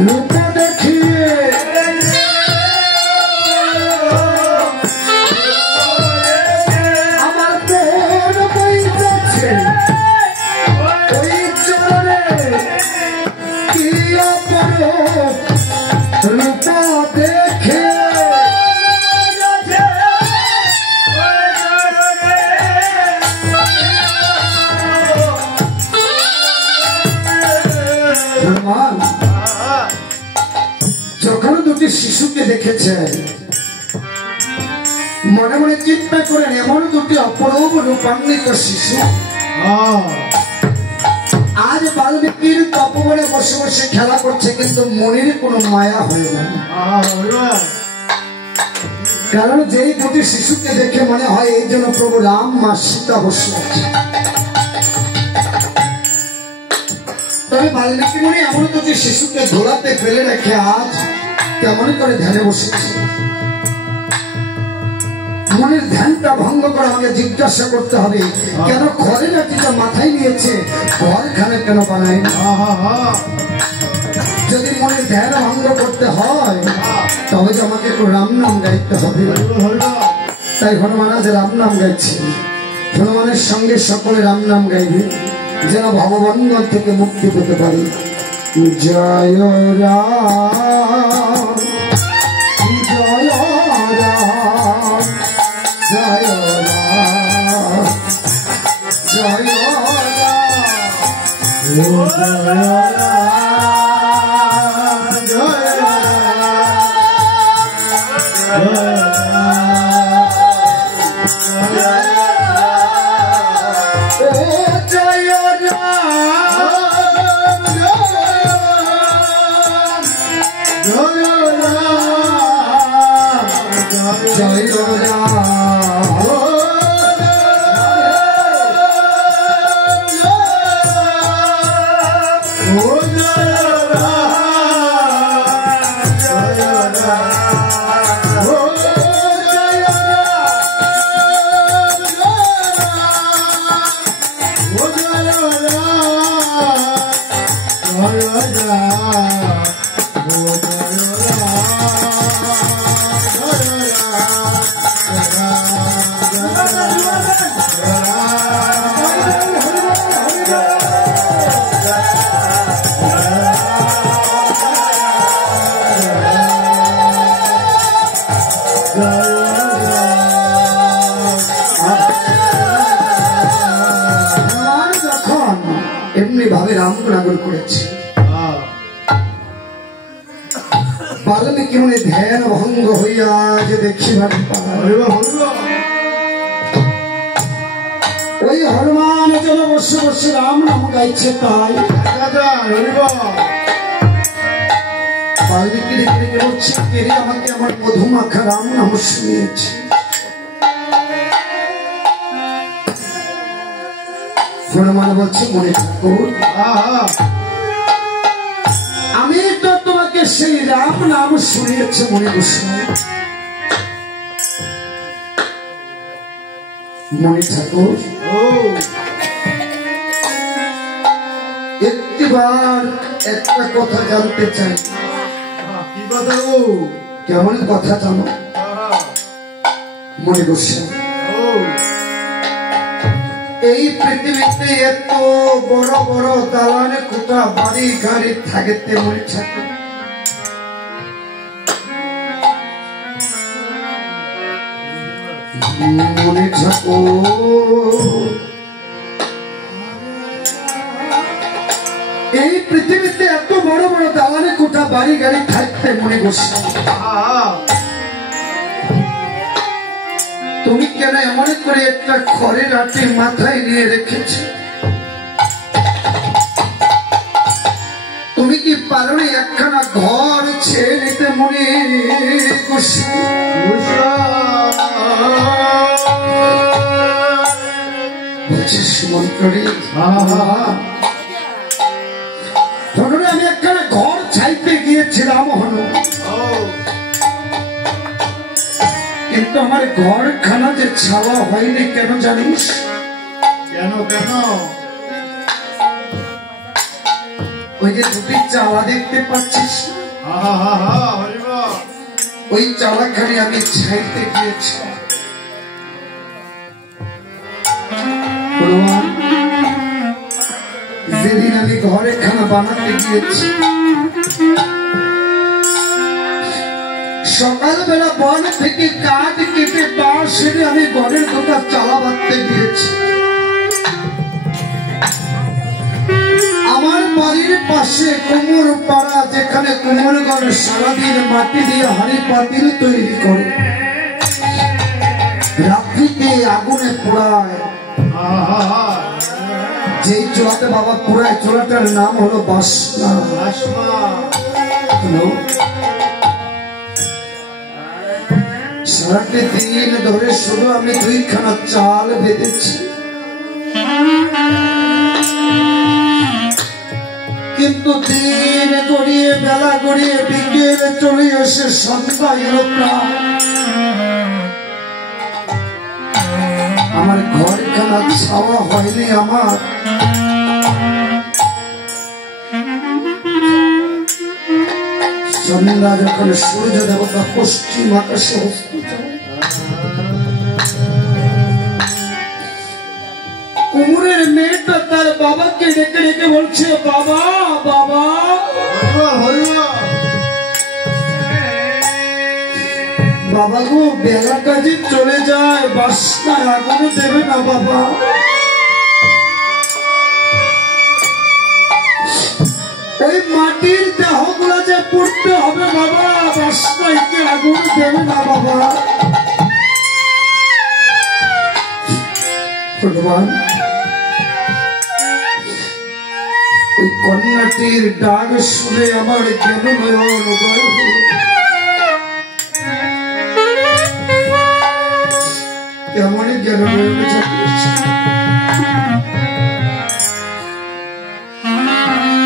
রূপ দেখিয়ে আমার তোর বইতেছে ওই চরণে কি অপরূপ রূপ দেখে ভগবান যখন দুটি শিশুকে দেখেছে মনে মনে চিন্তা করেন এমন দুটি অপরূপ রূপান্বিত শিশু আজ বাল্মীকির তপবনে বসে বসে খেলা করছে, কিন্তু মনের কোনো মায়া হয় না। কারণ যেই দুটি শিশুকে দেখে মনে হয় এই জন্য প্রভু রাম মা সীতা বসে আছে। তবে বাল্মীকি মুনি এমন দুটি শিশুকে ধোলাতে ফেলে রেখে আজ কেমন করে ধ্যানে বসেছে। মনের ধ্যানটা ভঙ্গ করে আমাকে জিজ্ঞাসা করতে হবে, কেন ঘরে নাটিটা মাথায় নিয়েছে, ঘরখানে কেন বানায় না? যদি মনের ধ্যান ভঙ্গ করতে হয় তবে যে আমাকে একটু রাম নাম গাইতে হবে। তাই হনুমান আজ রাম নাম গাইছে। হনুমানের সঙ্গে সকলে রাম নাম গাইবে যেন ভববন্ধন থেকে মুক্তি পেতে পারি। জয় রাম জয় রাম জয় রাম জয় এমনি ভাবে রাম গুণাগুণ করেছে। বাল্মীকি মুনি ধ্যান ভঙ্গ হইয়া যে দেখিবার ওই হনুমান যেন বসে বসে রাম নাম গাইছে। তাই বাল্মীকি ডেকে ডেকে বলছে, কেরে আমাকে আমার মধুমাখা রাম নাম শুনিয়েছে। হনুমান বলছে, মনে ঠাকুর আমি তো তোমাকে সেই রাম নাম শুনিয়েছে মনে বসে। মনে ঠাকুর একটিবার একটা কথা জানতে চাই। কি কথা গো? কেমন কথা জানো মনে গোস্বামী? এই পৃথিবীতে এত বড় বড় দালানে কোথা বাড়ি গাড়ি থাকতে মনে থাকে, মনে থাকো এই পৃথিবীতে এত বড় বড় দালানে কোথা বাড়ি গাড়ি থাকতে মনে গোস্বামী, তুমি কেন এমন করে একটা খড়ের আটি মাথায় নিয়ে রেখেছ? তুমি কি পারো একখানা ঘর ছেড়ে নিতে মনে বলছিস মন্ত্রী? আমি একখানা ঘর চাইতে গিয়েছিলাম হলো, কিন্তু আমার ঘরখানা যে ছাওয়া হয়নি কেন জানিস? কেন কেন? ওই যে দুটি চালা দেখতে পাচ্ছিস, ওই চালাখানি আমি ছাইতে গিয়েছি। যেদিন আমি ঘরখানা বানাতে গিয়েছি, সকালবেলা বন থেকে কাঠ কেটে বাঁশ এনে আমি ঘরের দুটা চালা বাঁধতে গিয়েছি। আমার বাড়ির পাশে কুমোর পাড়া, যেখানে কুমোরগণ সারাদিন মাটি দিয়ে হাড়ি পাতিল তৈরি করে, রাত্রিতে আগুনে পোড়ায়। যেই চোলাতে বাবা পোড়ায়, চোলাটার নাম হলো বাসনা। সারাটি দিন ধরে শুধু আমি দুইখানা চাল বেঁধেছি, কিন্তু দিন গড়িয়ে বেলা গড়িয়ে বিকেল চলে এসে সন্ধ্যা এলো প্রায়, আমার ঘরখানা ছাওয়া হয়নি। আমার সন্ধ্যা যখন সূর্য দেবতা পশ্চিম আকাশে অস্ত যায়, কুমুরের মেয়েটা তার বাবাকে ডেকে ডেকে বলছে, বাবা বাবা, বাবা গো, বেলা কাজে চলে যায়, বাসনায় আগুন দেবে না বাবা। ওই মাটির দেহগুলো যে পড়তে হবে বাবা, বাসনায় কি আগুন দেবে না বাবা। ভগবান, ওই কন্যাটির ডাক শুনে আমার জ্ঞান উদয় হল। কেমন জ্ঞান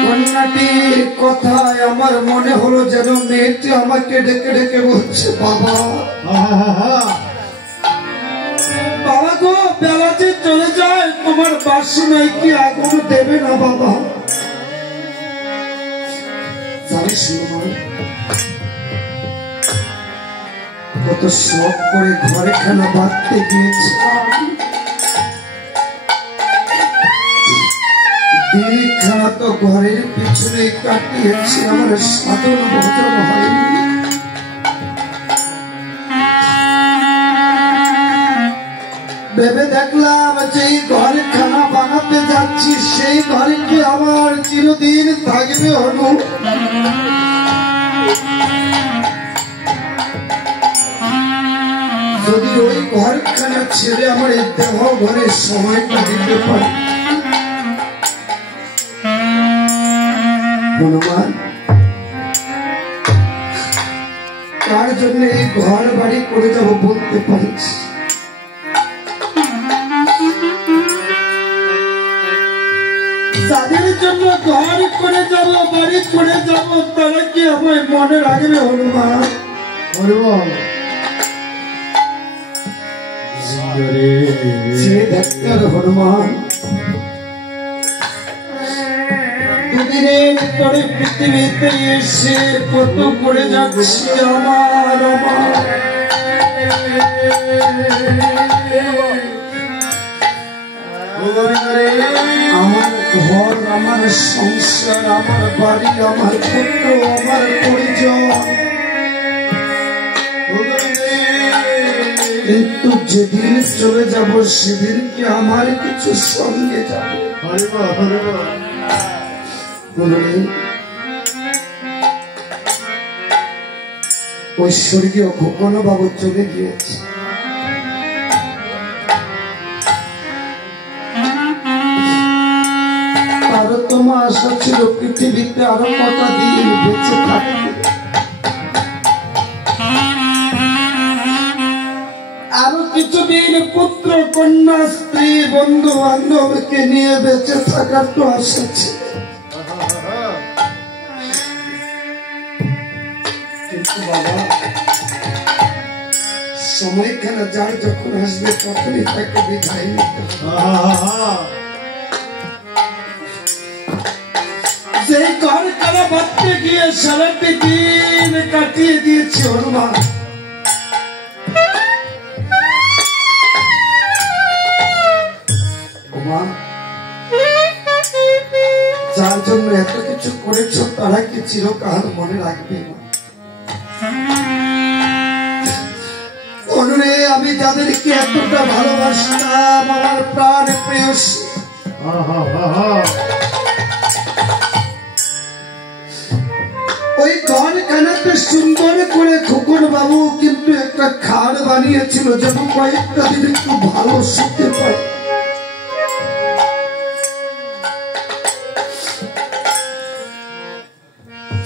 কন্যাটির কথায় আমার মনে হলো যেন মেয়েটি আমাকে ডেকে ডেকে বলছে, বাবা বাবা গো, বেলা যে চলে যায়, তোমার বাসনায় কি আগুন দেবে না বাবা। জানিস কত শখ করে ঘরখানা বাঁধতে গিয়েছিলাম, দিনখানা তো ঘরের পিছনে কাটিয়েছি, আমার সাধন ভোজন হয়নি। ভেবে দেখলাম যে ঘরখানা বানাতে যাচ্ছি, সেই ঘরে কি আমার চিরদিন থাকবে হলো। যদি ওই ঘরখানা ছেড়ে আমার এই দেহ ঘরের সময়টা দিতে পারি, হনুমান, তার জন্য এই ঘর বাড়ি করে যাব বলতে পারিস। তাদের জন্য ঘর করে যাব, বাড়ি করে যাব, তারা কি আমায় মনে রাখবে হনুমান? হনুমান, দুদিন দিনের পরে পৃথিবীতে এসে কত করে যাচ্ছি আমার আমার ঘর, আমার সংসার, আমার বাড়ি, আমার পুত্র, আমার পরিজন, কিন্তু যেদিন চলে যাব সেদিন কি আমার কিছু সঙ্গে যাবে? ওই স্বর্গীয় খোকন বাবু চলে গিয়েছে। আরো তোমার আশা ছিল পৃথিবীতে আরো কটা দিন বেঁচে থাকবে, আরো কিছুদিন পুত্র কন্যা স্ত্রী বন্ধু বান্ধবকে নিয়ে বেঁচে থাকার তো আশা ছিল। কিন্তু বাবা, সময়খানা যার যখন আসবে তখনই তাকে বিদায় নিতে হবে। সেই ঘর কারা বাঁধতে গিয়ে সারাটি দিন কাটিয়ে দিয়েছে হনুমান। যার জন্য এত কিছু করেছ তারা কি চিরকাল মনে রাখবে না? অনুরে, আমি যাদেরকে এতটা ভালোবাসতাম, আমার প্রাণ প্রেয়সী, ওই ঘর খানাতে সুন্দর করে খোকন বাবু কিন্তু একটা খাট বানিয়েছিল যেন কয়েকটা দিন একটু ভালো শুতে পারে।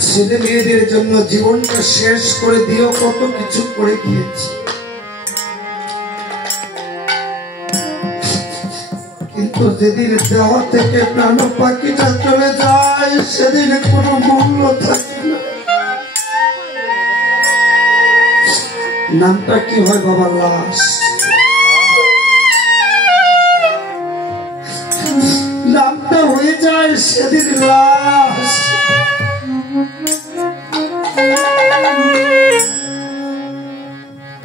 ছেলে মেয়েদের জন্য জীবনটা শেষ করে দিয়েও কত কিছু করে গিয়েছে, কিন্তু যেদিন দেওয়া থেকে প্রাণ পাখিটা চলে যায় সেদিন কোনো মূল্য থাকে না। নামটা কি হয় বাবা? লাশ। নামটা হয়ে যায় সেদিন লাশ।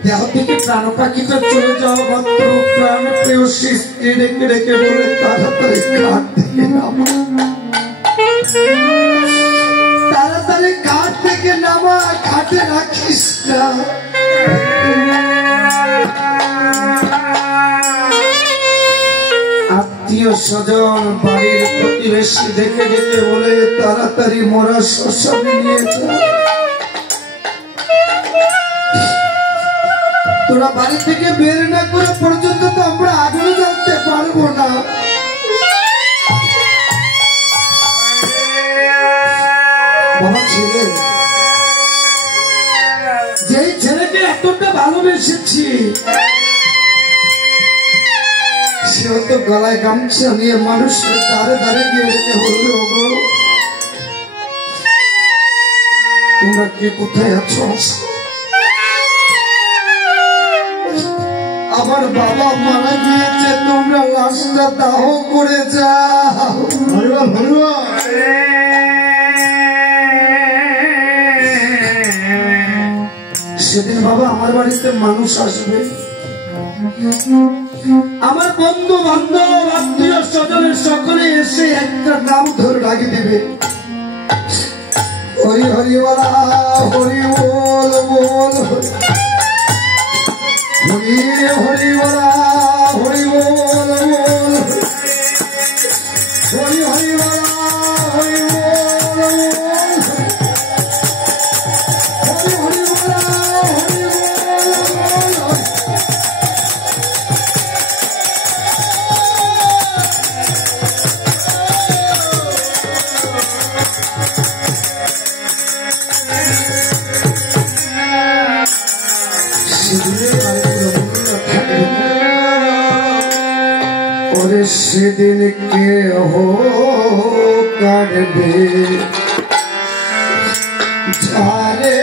দেহ থেকে প্রাণ পাখিটা চলে যাওয়া মাত্র প্রাণ প্রেয়সী স্ত্রী ডেকে ডেকে বলে তাড়াতাড়ি ঘাট থেকে নামা, তাড়াতাড়ি ঘাট থেকে নামা, ঘাটে রাখিস না। আত্মীয় স্বজন বাড়ির প্রতিবেশী দেখে ডেকে বলে তাড়াতাড়ি মরা শ্মশানে নিয়ে যা, তোরা বাড়ি থেকে বের না করে পর্যন্ত তো আমরা আগুন জ্বালতে পারবো না। বাবা, ছেলে, যেই ছেলেকে এতটা ভালোবেসেছি সে হয়তো গলায় গামছা নিয়ে মানুষের দ্বারে দ্বারে গিয়ে রেখে বলবে, ওগো তোমরা কে কোথায় আছো? আমার বাবা মারা গিয়েছে, তোমরা লাশটা দাহ করে যাও। সেদিন বাবা আমার বাড়িতে মানুষ আসবে, আমার বন্ধু বান্ধব আত্মীয় স্বজনের সকলে এসে একটা নাম ধরে ডাকি দেবে, হরি হরি বলা, হরি বল বল, হরি হরি বলা, হরি বল বল, হরি হরি বলা, হরি বল বল, হরি হরি বলা, হরি বল বল। ওরে সেদিন কে হো কাটবে ঝারে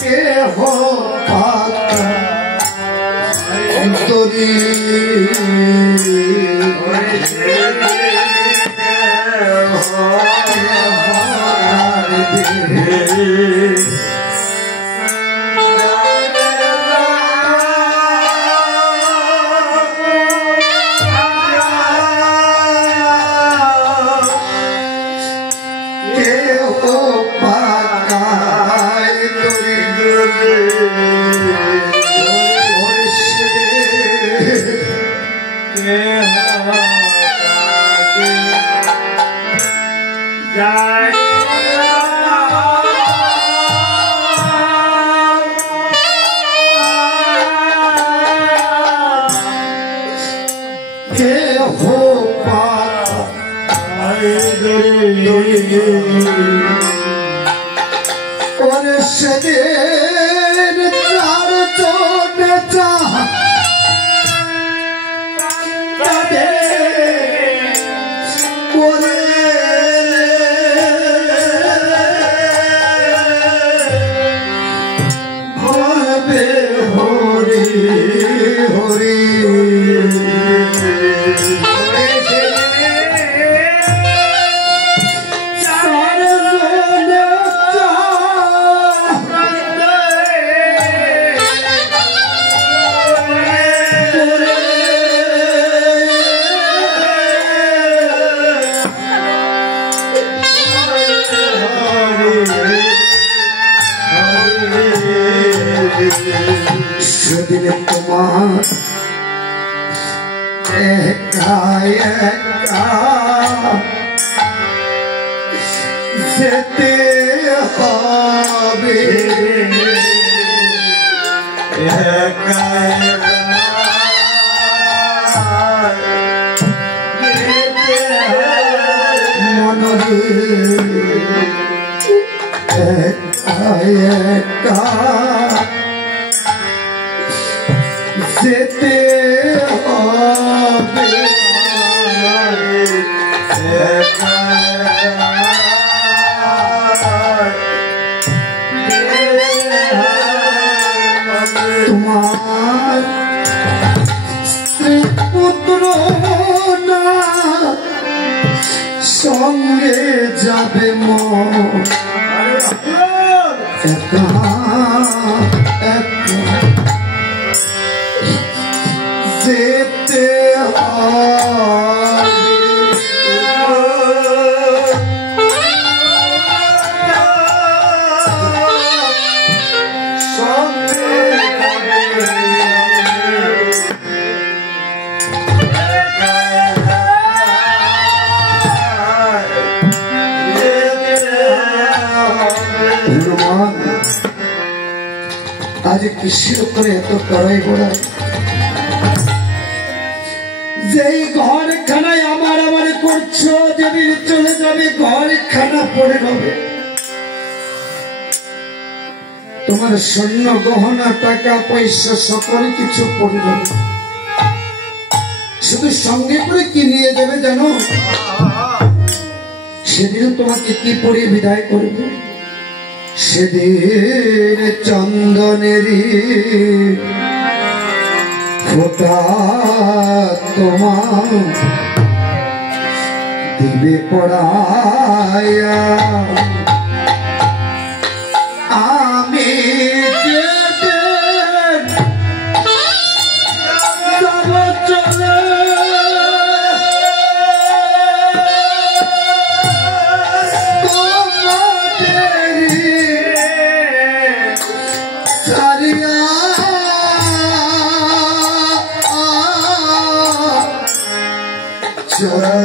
কে হো সেদিনে তোমার একা একা যেতে হবে, একা মনরে একা একা যেতে হবে, তোমার স্ত্রী পুত্র না সঙ্গে যাবে মন, একা একা যেতে হবে, সঙ্গে আজ কিসের উপরে এত কড়াই গোড়ায়, যেই ঘরখানায় আমার আমার করছো, যেদিন চলে যাবে ঘরখানা পড়ে রবে, তোমার স্বর্ণ গহনা টাকা পয়সা সকল কিছু পড়ে রবে, শুধু সঙ্গে করে কি নিয়ে যাবে জানো? সেদিন তোমাকে কি পরিয়ে বিদায় করবে? সেদিন চন্দনেরই ফোঁটা তোমার দিবে পড়ায়া, আমি চলে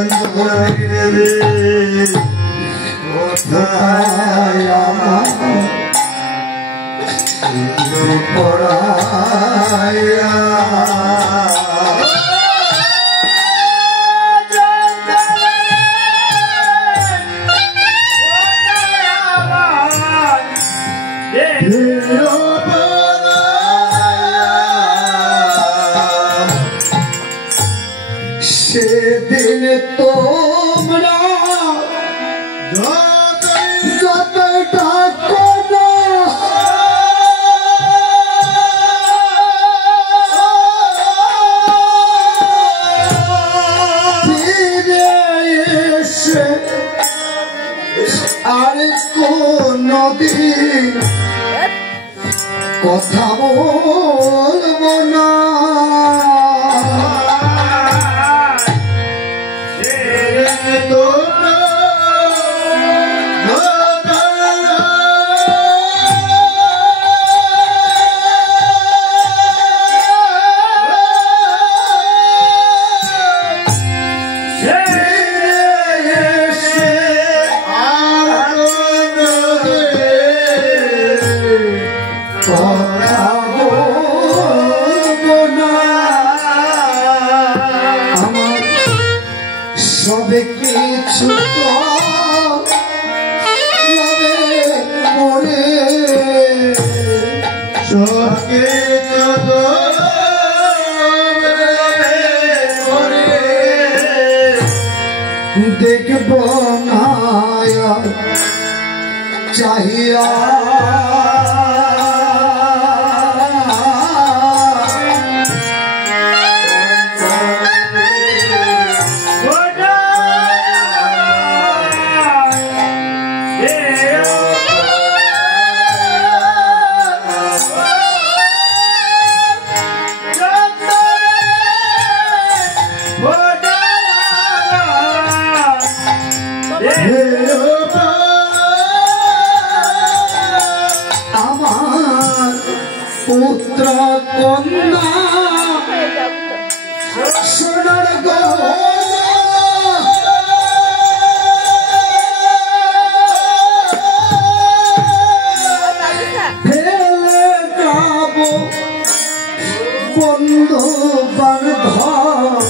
সেদিন তোমরা যতটা করো কোনদিন কথা বলবো না। সবে কিছু মনে সবকে দেখব না চাহিয়া আমার পুত্র কন্যা সোনার ফেলে যাব বন্ধু বান্ধব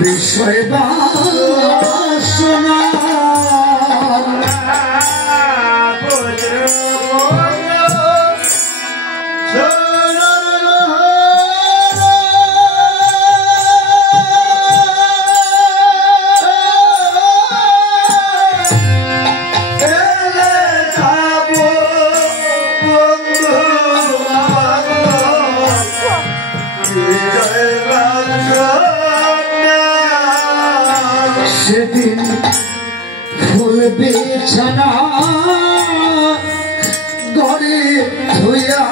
বিষয় বাসনা সেদিন ফুল বিছানা ঘরে ধুইয়া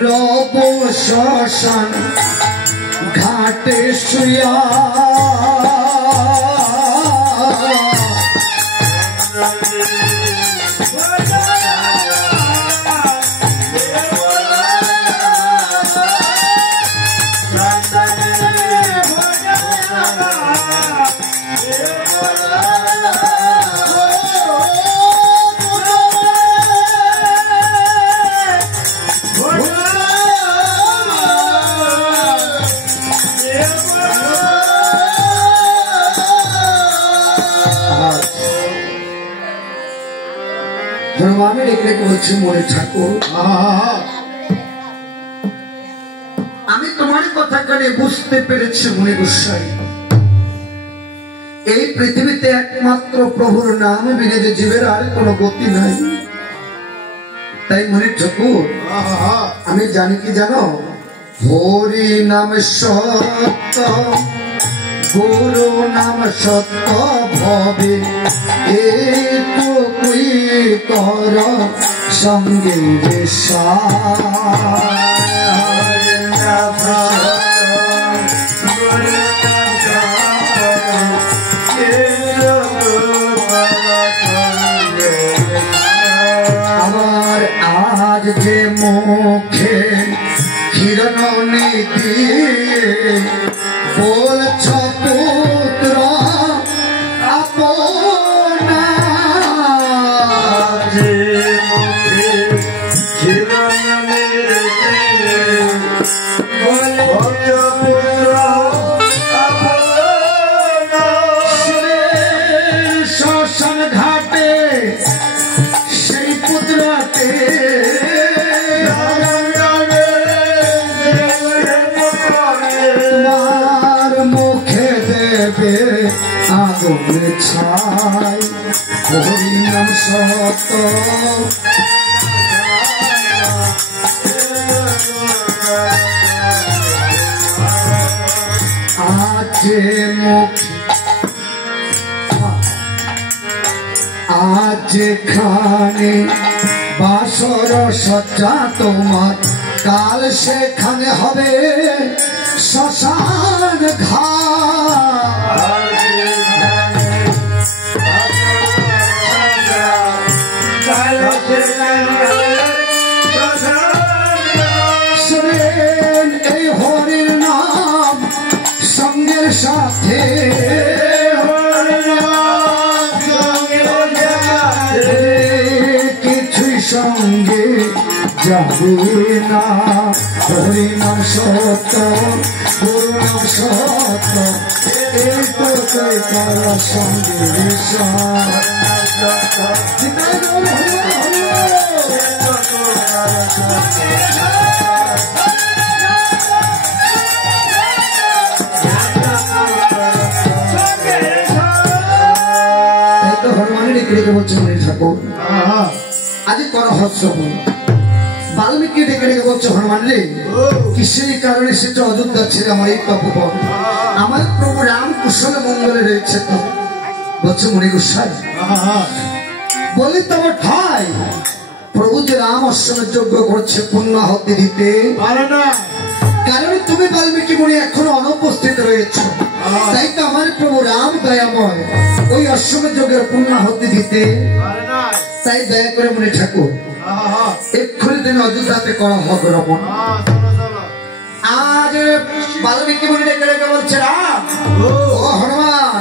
রব শ্মশান ঘাটে শুয়া আমি রেখে বলছি মনে ঠাকুর আমি তোমার কথা কানে বুঝতে পেরেছি মনে গোসাই এই পৃথিবীতে একমাত্র প্রভুর নাম বিনে যে জীবের আর কোনো গতি নাই। তাই মনে ঠাকুর আমি জানি কি জানো হরি নাম সত্য গুরু নাম সত্য ভবে এইটুকুই কর সঙ্গে আমার আজ যে মুখে কিরণ নীতি বলছ পুত্র আপনা শ্মশান ঘাটে সেই পুত্রকে তোমার মুখে দেবে আগুন ছাই হরি নাম সত্য যে মুখ আজ যেখানে বাসর সজ্জা তোমার, কাল সেখানে হবে শ্মশান ঘাট। শোনেন এই হরির নাম সঙ্গের সাথে, কিছুই সঙ্গে যাবে না। হরিনাম সত্য, গুরুনাম সত্য, এই তো করা সঙ্গে হনুমানের ডেকে বলছে মনে ঠাকুর আজ করা হস্রবণ। বাল্মীকি ডেকে ডেকে বলছে হনুমান রে, কিসের কারণে সেটা অযোধ্যা ছিল আমার এই তপবন, আমার প্রভু রাম কুশল মঙ্গলে রয়েছে তো। বলছে মণি গোসাই বলি তোমার ঠাই, প্রভু যে রাম অশ্বমের যজ্ঞ করছে পুণ্যাহতি দিতে পারে না, কারণ তুমি বাল্মীকি মুনি এখনো অনুপস্থিত রয়েছে। তাই তো আমার প্রভু রাম দয়াময় ওই অশ্বমের যজ্ঞের পুণ্যাহতি দিতে পারে না। তাই দয়া করে মনে ঠাকুর এক্ষুনি দিন অযোধ্যাতে করা হোক রমন। আজ বাল্মীকি মুনি ডেকে ডেকে বলছে রাম ও হনুমান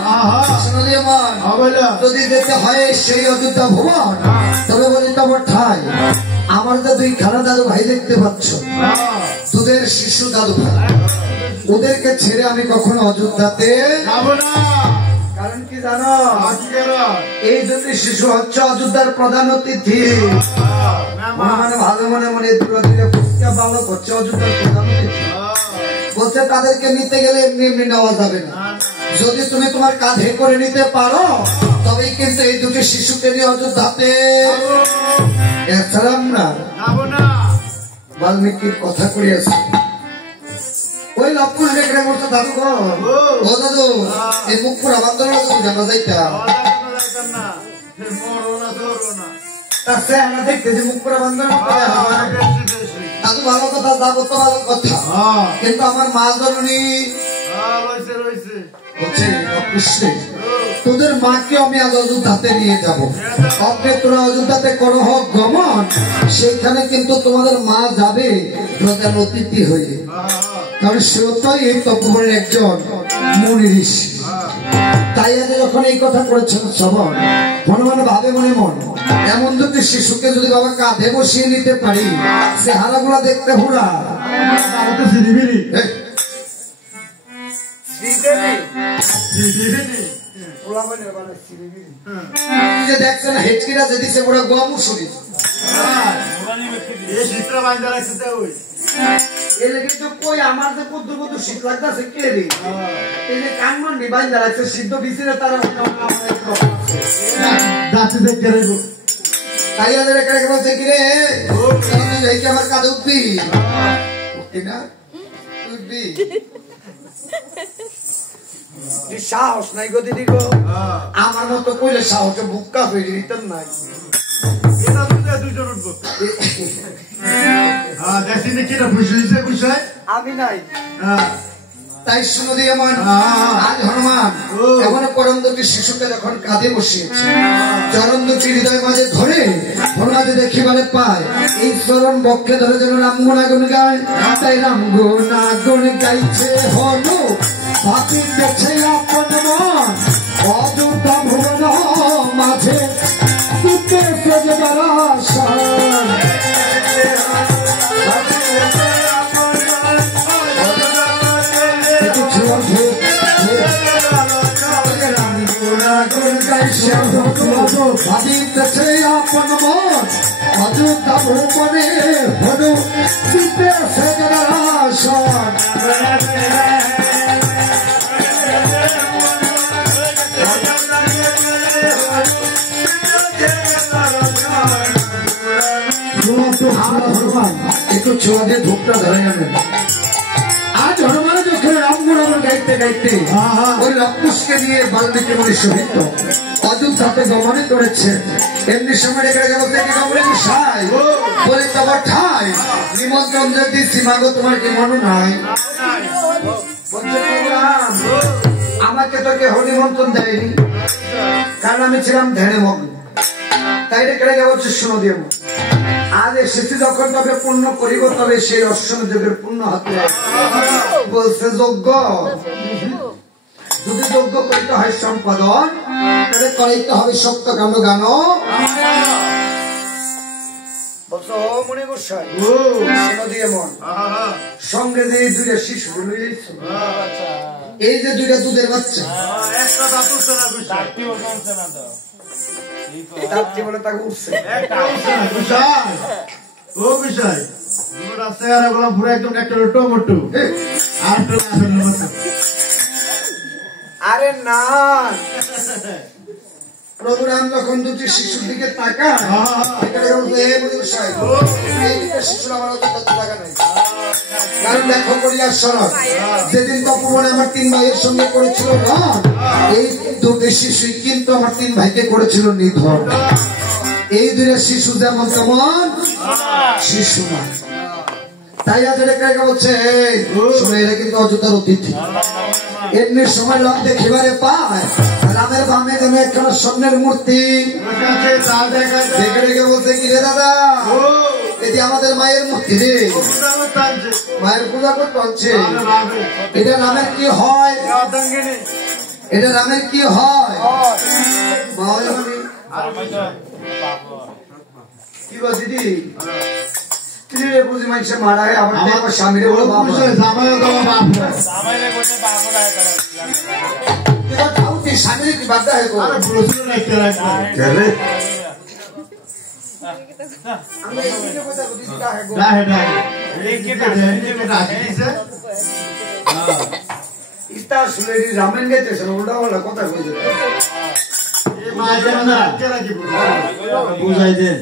শুনলি আমার, যদি যেতে হয় সেই অযোধ্যা ভুবন, তবে বলি তোমার ঠাই আমার তো দুই খানা দাদু ভাই দেখতে পাচ্ছ, তোদের শিশু দাদু ভাই, ওদেরকে ছেড়ে আমি কখনো অযোধ্যাতে যাব না। কারণ কি জানো, এই দুটি শিশু হচ্ছে অযোধ্যার প্রধান অতিথি। মানে ভালো মনে মনে ভালো করছে অযোধ্যার প্রধান অতিথি, বলছে তাদেরকে নিতে গেলে এমনি এমনি নেওয়া যাবে না, যদি তুমি তোমার কাঁধে করে নিতে পারো তবেই কিন্তু এই দুটি শিশুকে নিয়ে অযোধ্যাতে এছাড়াম না। বাল্মীকির কথা করিয়াছে ওই লক্ষণ রেখে বলছে দাদু গো, ও দাদু এই মুখ পুরা বান্ধব জানা যাইতাম দেখতে যে মুখ পুরা বান্ধব দাদু ভালো কথা, যাবো তো ভালো কথা, কিন্তু আমার মা জননী তোদের মাকে আমি আজ অযোধ্যাতে নিয়ে যাবো, অপনে তোরা অযোধ্যাতে করো হোক গমন, সেখানে কিন্তু তোমাদের মা যাবে প্রধান অতিথি হয়ে, কারণ সেও তো এই তপবনের একজন মুনি ঋষি। তাই আজ যখন এই কথা করেছেন শ্রবণ, মনে মনে ভাবে মনে মন এমন দুটি শিশুকে যদি বাবা কাঁধে বসিয়ে নিতে পারি, সে হারাগুলা দেখতে ভুলা দেখছেন হেঁচকিরা যে দিচ্ছে ওরা গম শরীর আমার যে কদ্দুর কদ্দুর শীত লাগতেছে কে রে কান মান্ডি বাইন্দা রাখছে সিদ্ধ বিচিরে তারা তাই ওদের এখানে বলছে কি রে আমার কাঁধে উঠবি উঠবি না উঠবি সাহস নাই গো দিদি গো, আমার মতো কইলে সাহসে বুক্কা হয়ে দিতেন নাই। আমি নাই তাই শুনো দিয়ে আজ হনুমান এখন পরম দুটি শিশুকে যখন কাঁধে বসিয়েছে, চরণ দুটি হৃদয় মাঝে ধরে হনুমাতে দেখি বলে পায় এই চরণ বক্ষে ধরে যেন রাম গুণাগুণ গায়, তাই রাম গুণাগুণ গাইছে হনু ভাবি দেখছে আপন মন, অযোধ্যা ভুবন মাঝে দুটো প্রজবার আসন। ভাবিতেছে আপন মন অযোধ্যা ভুবনে হনু দুটো প্রজবার আসন। একটু ছোঁয়া দিয়ে ধূপটা ধরে নেবেন। আজ হনুমানের যখন রাম গুণ আমার গাইতে গাইতে ওই লক্ষকে নিয়ে বাল্মীকি মুনি সহিত অযোধ্যাতে গমন করেছে। এমনি সময় রেখে বলতে কি গমন সাই বলে তোমার ঠাই নিমন্ত্রণ যদি সীমাগো তোমার কি মনে নাই? আমাকে তো কেউ নিমন্ত্রণ দেয়নি, কারণ আমি ছিলাম ধ্যানে মগ্ন। তাই রেখে বলছে শোনো দিয়ে আজ এসেছি যখন তবে পূর্ণ করিব, তবে সেই অশ্বম যুগের পূর্ণ হাতে বলছে যজ্ঞ যদি যজ্ঞ করিতে হয় সম্পাদন, তাহলে করাইতে হবে সত্য গান গান। বলছো মনে গোসাই দিয়ে মন সঙ্গে যে দুইটা শিশু এই যে দুইটা দুধের বাচ্চা বলে তাকে উঠছে আরে না প্রভুরাম যখন দুটি শিশুর দিকে তাকায় শিশুর আমার টাকা নেই, কারণ দেখো করিয়ার সরব যেদিন তপবনে আমার 3 ভাইয়ের সঙ্গে করেছিল না, এই দুটি শিশু কিন্তু আমার 3 ভাইকে করেছিল নিধন। এই দুটো শিশু যেমন তেমন শিশু না। তাই আজ রেখে বলছে শুনে এরা কিন্তু অযোধ্যার অতিথি। এমনি সময় লোক দেখিবারে পায় রামের বামে যেন একখানা স্বর্ণের মূর্তি দেখে রেখে বলছে কি রে দাদা এটি আমাদের মায়ের মূর্তি রে, মায়ের পূজা করতে হচ্ছে। এটা রামের কি হয়? এটা রামের কি হয়? কি বল দিদি স্ত্রীরে বুঝি মানুষে মারা হয় আবার দেখো স্বামীরে বলো বাপ স্বামীরে কি বাদ দেয় রামেন গেছে উল্টা বলা কথা বলছে বুঝাই দেন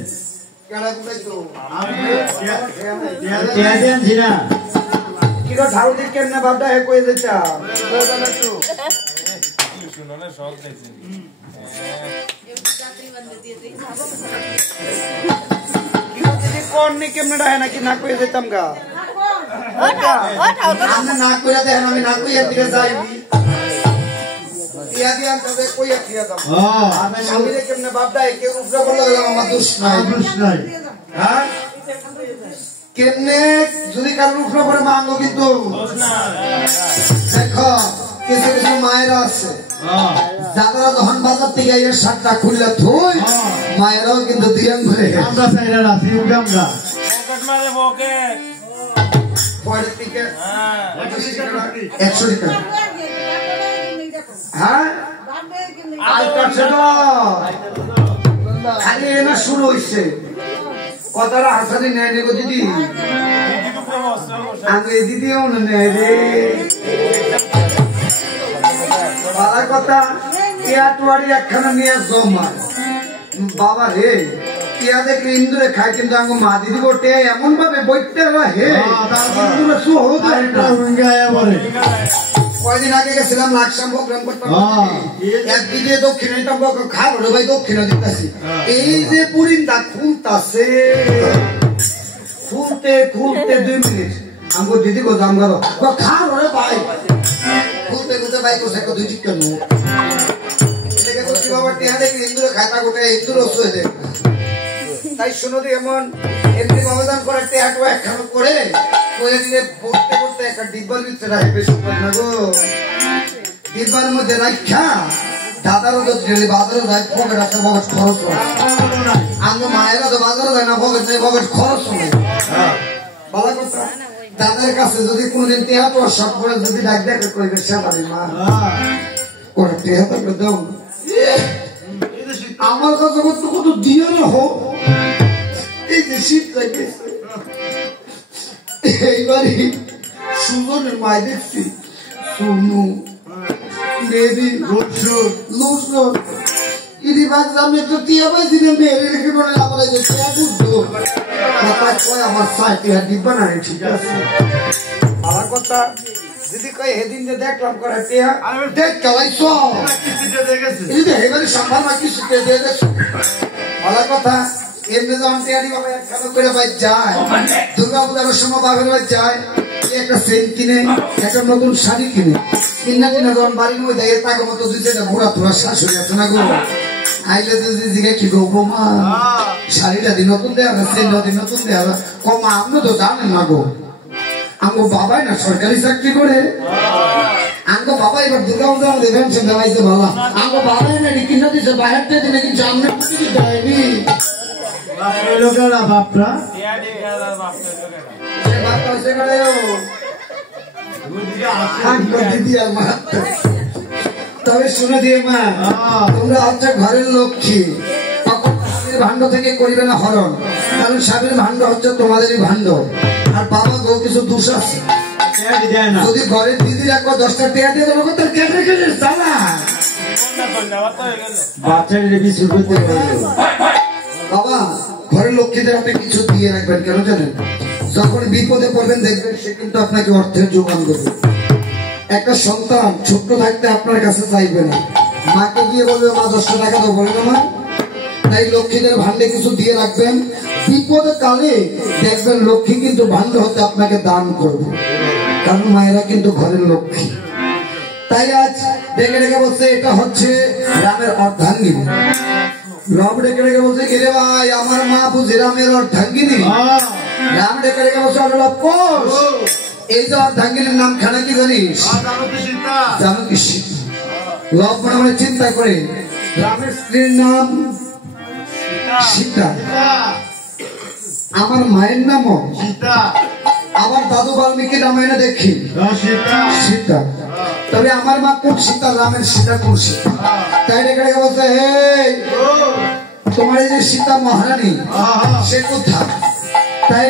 কেমনে বাপটা হে কয়ে দিচ্ছা কেমনে ডাহে নাকি না কয়ে দিতাম গা না করে দেন আমি না কইয়া দিকে যাইবি কেমনে বাপটা কেউ উপরে বললো আমার দোষ নাই হ্যাঁ কেমনে যদি কারোর উপরে পরে মাঙ্গো কিন্তু দেখো কিছু কিছু মায়েরা আছে যারা যখন বাজার থেকে এর শার্টটা খুললে থুই মায়েরাও কিন্তু দিয়ান করে হ্যাঁ খালি এনে শুরু হয়েছে কথাটা হাসানি নেয় রে গো দিদি আমি দিদিও নেয় রে বালা কথা টিয়াটুয়ারি একখানা নিয়ে জমা বাবা রে টিয়া দেখে ইন্দুরে খায় কিন্তু আমি মা দিদি বটে এমন ভাবে বইতে হে ইন্দুরে সু হতে কয়দিন আগে গেছিলাম লাকসাম প্রোগ্রাম করতাম একদিকে দক্ষিণে খাবো ভাই দক্ষিণে দিতেছি এই যে পুরিন্দা খুলতাছে খুলতে খুলতে 2 মিনিট আমগো দিদি গো জাম গেল খাবো রে ভাই খুলতে খুলতে ভাই কোসে 2 চিকেন নো এটাকে তো কি বাবা টিয়া দেখি হিন্দুরে খাতা গোটে হিন্দুর হয়ে যায়। তাই শুনো দি এমন এমনি অবদান করে টিয়াটো একখানা করে কয়ে দিলে পড়তে পড়তে একটা ডিব্বার ভিতরে রাখবে সুন্দর না গো ডিব্বার মধ্যে রাখা দাদারও তো বাজারে যায় পকেট আছে পকেট খরচ হয় আমার মায়েরা তো বাজারে যায় না পকেট নেই পকেট খরচ হয় বলা কথা দাদার কাছে যদি কোনদিন টিয়াটো সব করে যদি ডাক দেখে কইবে সেবারি মা ওরা টিয়াটো করে দাও আমার কাছে কত দিয়ে না হোক এই যে শীত লাগেছে এইবারে সুন্দরের মায় দেখছি সোনু বেবি লুসো ইদি বাদ জামে তো টিয়া বাই দিনে মেরে রেখে বলে আমরা যে টিয়া বুঝতো কথা কয় আমার সাইতে হাতি বানায় ঠিক আছে আমার কথা যদি কই হেদিন যে দেখলাম করে টিয়া দেখ চালাইছো এই যে এবারে সম্মান না কিছু দিয়ে দেছ ভালো কথা এমনি যখন টিয়ারি বাবা কেন করে বাই যায় দুর্গা পূজার সময় বাবার বাই যায় একটা সেন্ট কিনে একটা নতুন শাড়ি কিনে কিনা কিনা যখন বাড়ির মধ্যে এর টাকা মতো দিতে ঘোরা তোরা শাশুড়ি আছে না গো আইলে যদি জিজ্ঞে কি গো মা শাড়িটা দিন নতুন দেওয়া সেন্টটা দিন নতুন দেওয়া কমা আপনি তো জানেন না গো আমগো বাবাই না সরকারি চাকরি করে আমগো বাবা এবার দুর্গা পূজা দেবেন সে দেওয়াইছে ভালো আমগো বাবাই না কিনা দিছে বাইরে থেকে নাকি জামনে কিছু দেয়নি লোকেরা বাপরা তবে শুনে দিয়ে মা তোমরা হচ্ছে ঘরের লক্ষ্মী ভাণ্ড থেকে করিবে না হরণ কারণ স্বামীর ভাণ্ড হচ্ছে তোমাদেরই ভাণ্ড আর বাবা গো কিছু দোষ আছে যদি ঘরের দিদি রাখো 10টা টিয়া দিয়ে দেবো তার কেটে কেটে চালা বাবা ঘরের লক্ষ্মীদের হাতে কিছু দিয়ে রাখবেন কেন জানেন যখন বিপদে পড়বেন দেখবেন সে কিন্তু আপনাকে অর্থের যোগান দেবে একটা সন্তান ছোট্ট থাকতে আপনার কাছে চাইবে না মাকে গিয়ে বলবে মা 10টা টাকা তো বলে না মা তাই লক্ষ্মীদের ভান্ডে কিছু দিয়ে রাখবেন বিপদে কালে দেখবেন লক্ষ্মী কিন্তু ভান্ড হতে আপনাকে দান করবে কারণ মায়েরা কিন্তু ঘরের লক্ষ্মী তাই আজ ডেকে ডেকে বলছে এটা হচ্ছে রামের অর্ধাঙ্গিনী রাম ডেকে ডেকে বলছে এরে ভাই আমার মা বুঝে রামের অর্ধাঙ্গিনী রাম ডেকে ডেকে বলছে পোষ এই যে অর্ধাঙ্গিনীর নাম খানা কি জানিস জানো কি লব মনে মনে চিন্তা করে রামের স্ত্রীর নাম সীতা আমার মায়ের নামও আমার দাদু বাল্মীকি রামায়ণে দেখি সীতা তবে আমার মা কোন সীতা রামের সীতা কোন সীতা তাই ডেকে ডেকে বলছে তোমার এই যে সীতা মহারানী সে কোথায় তাই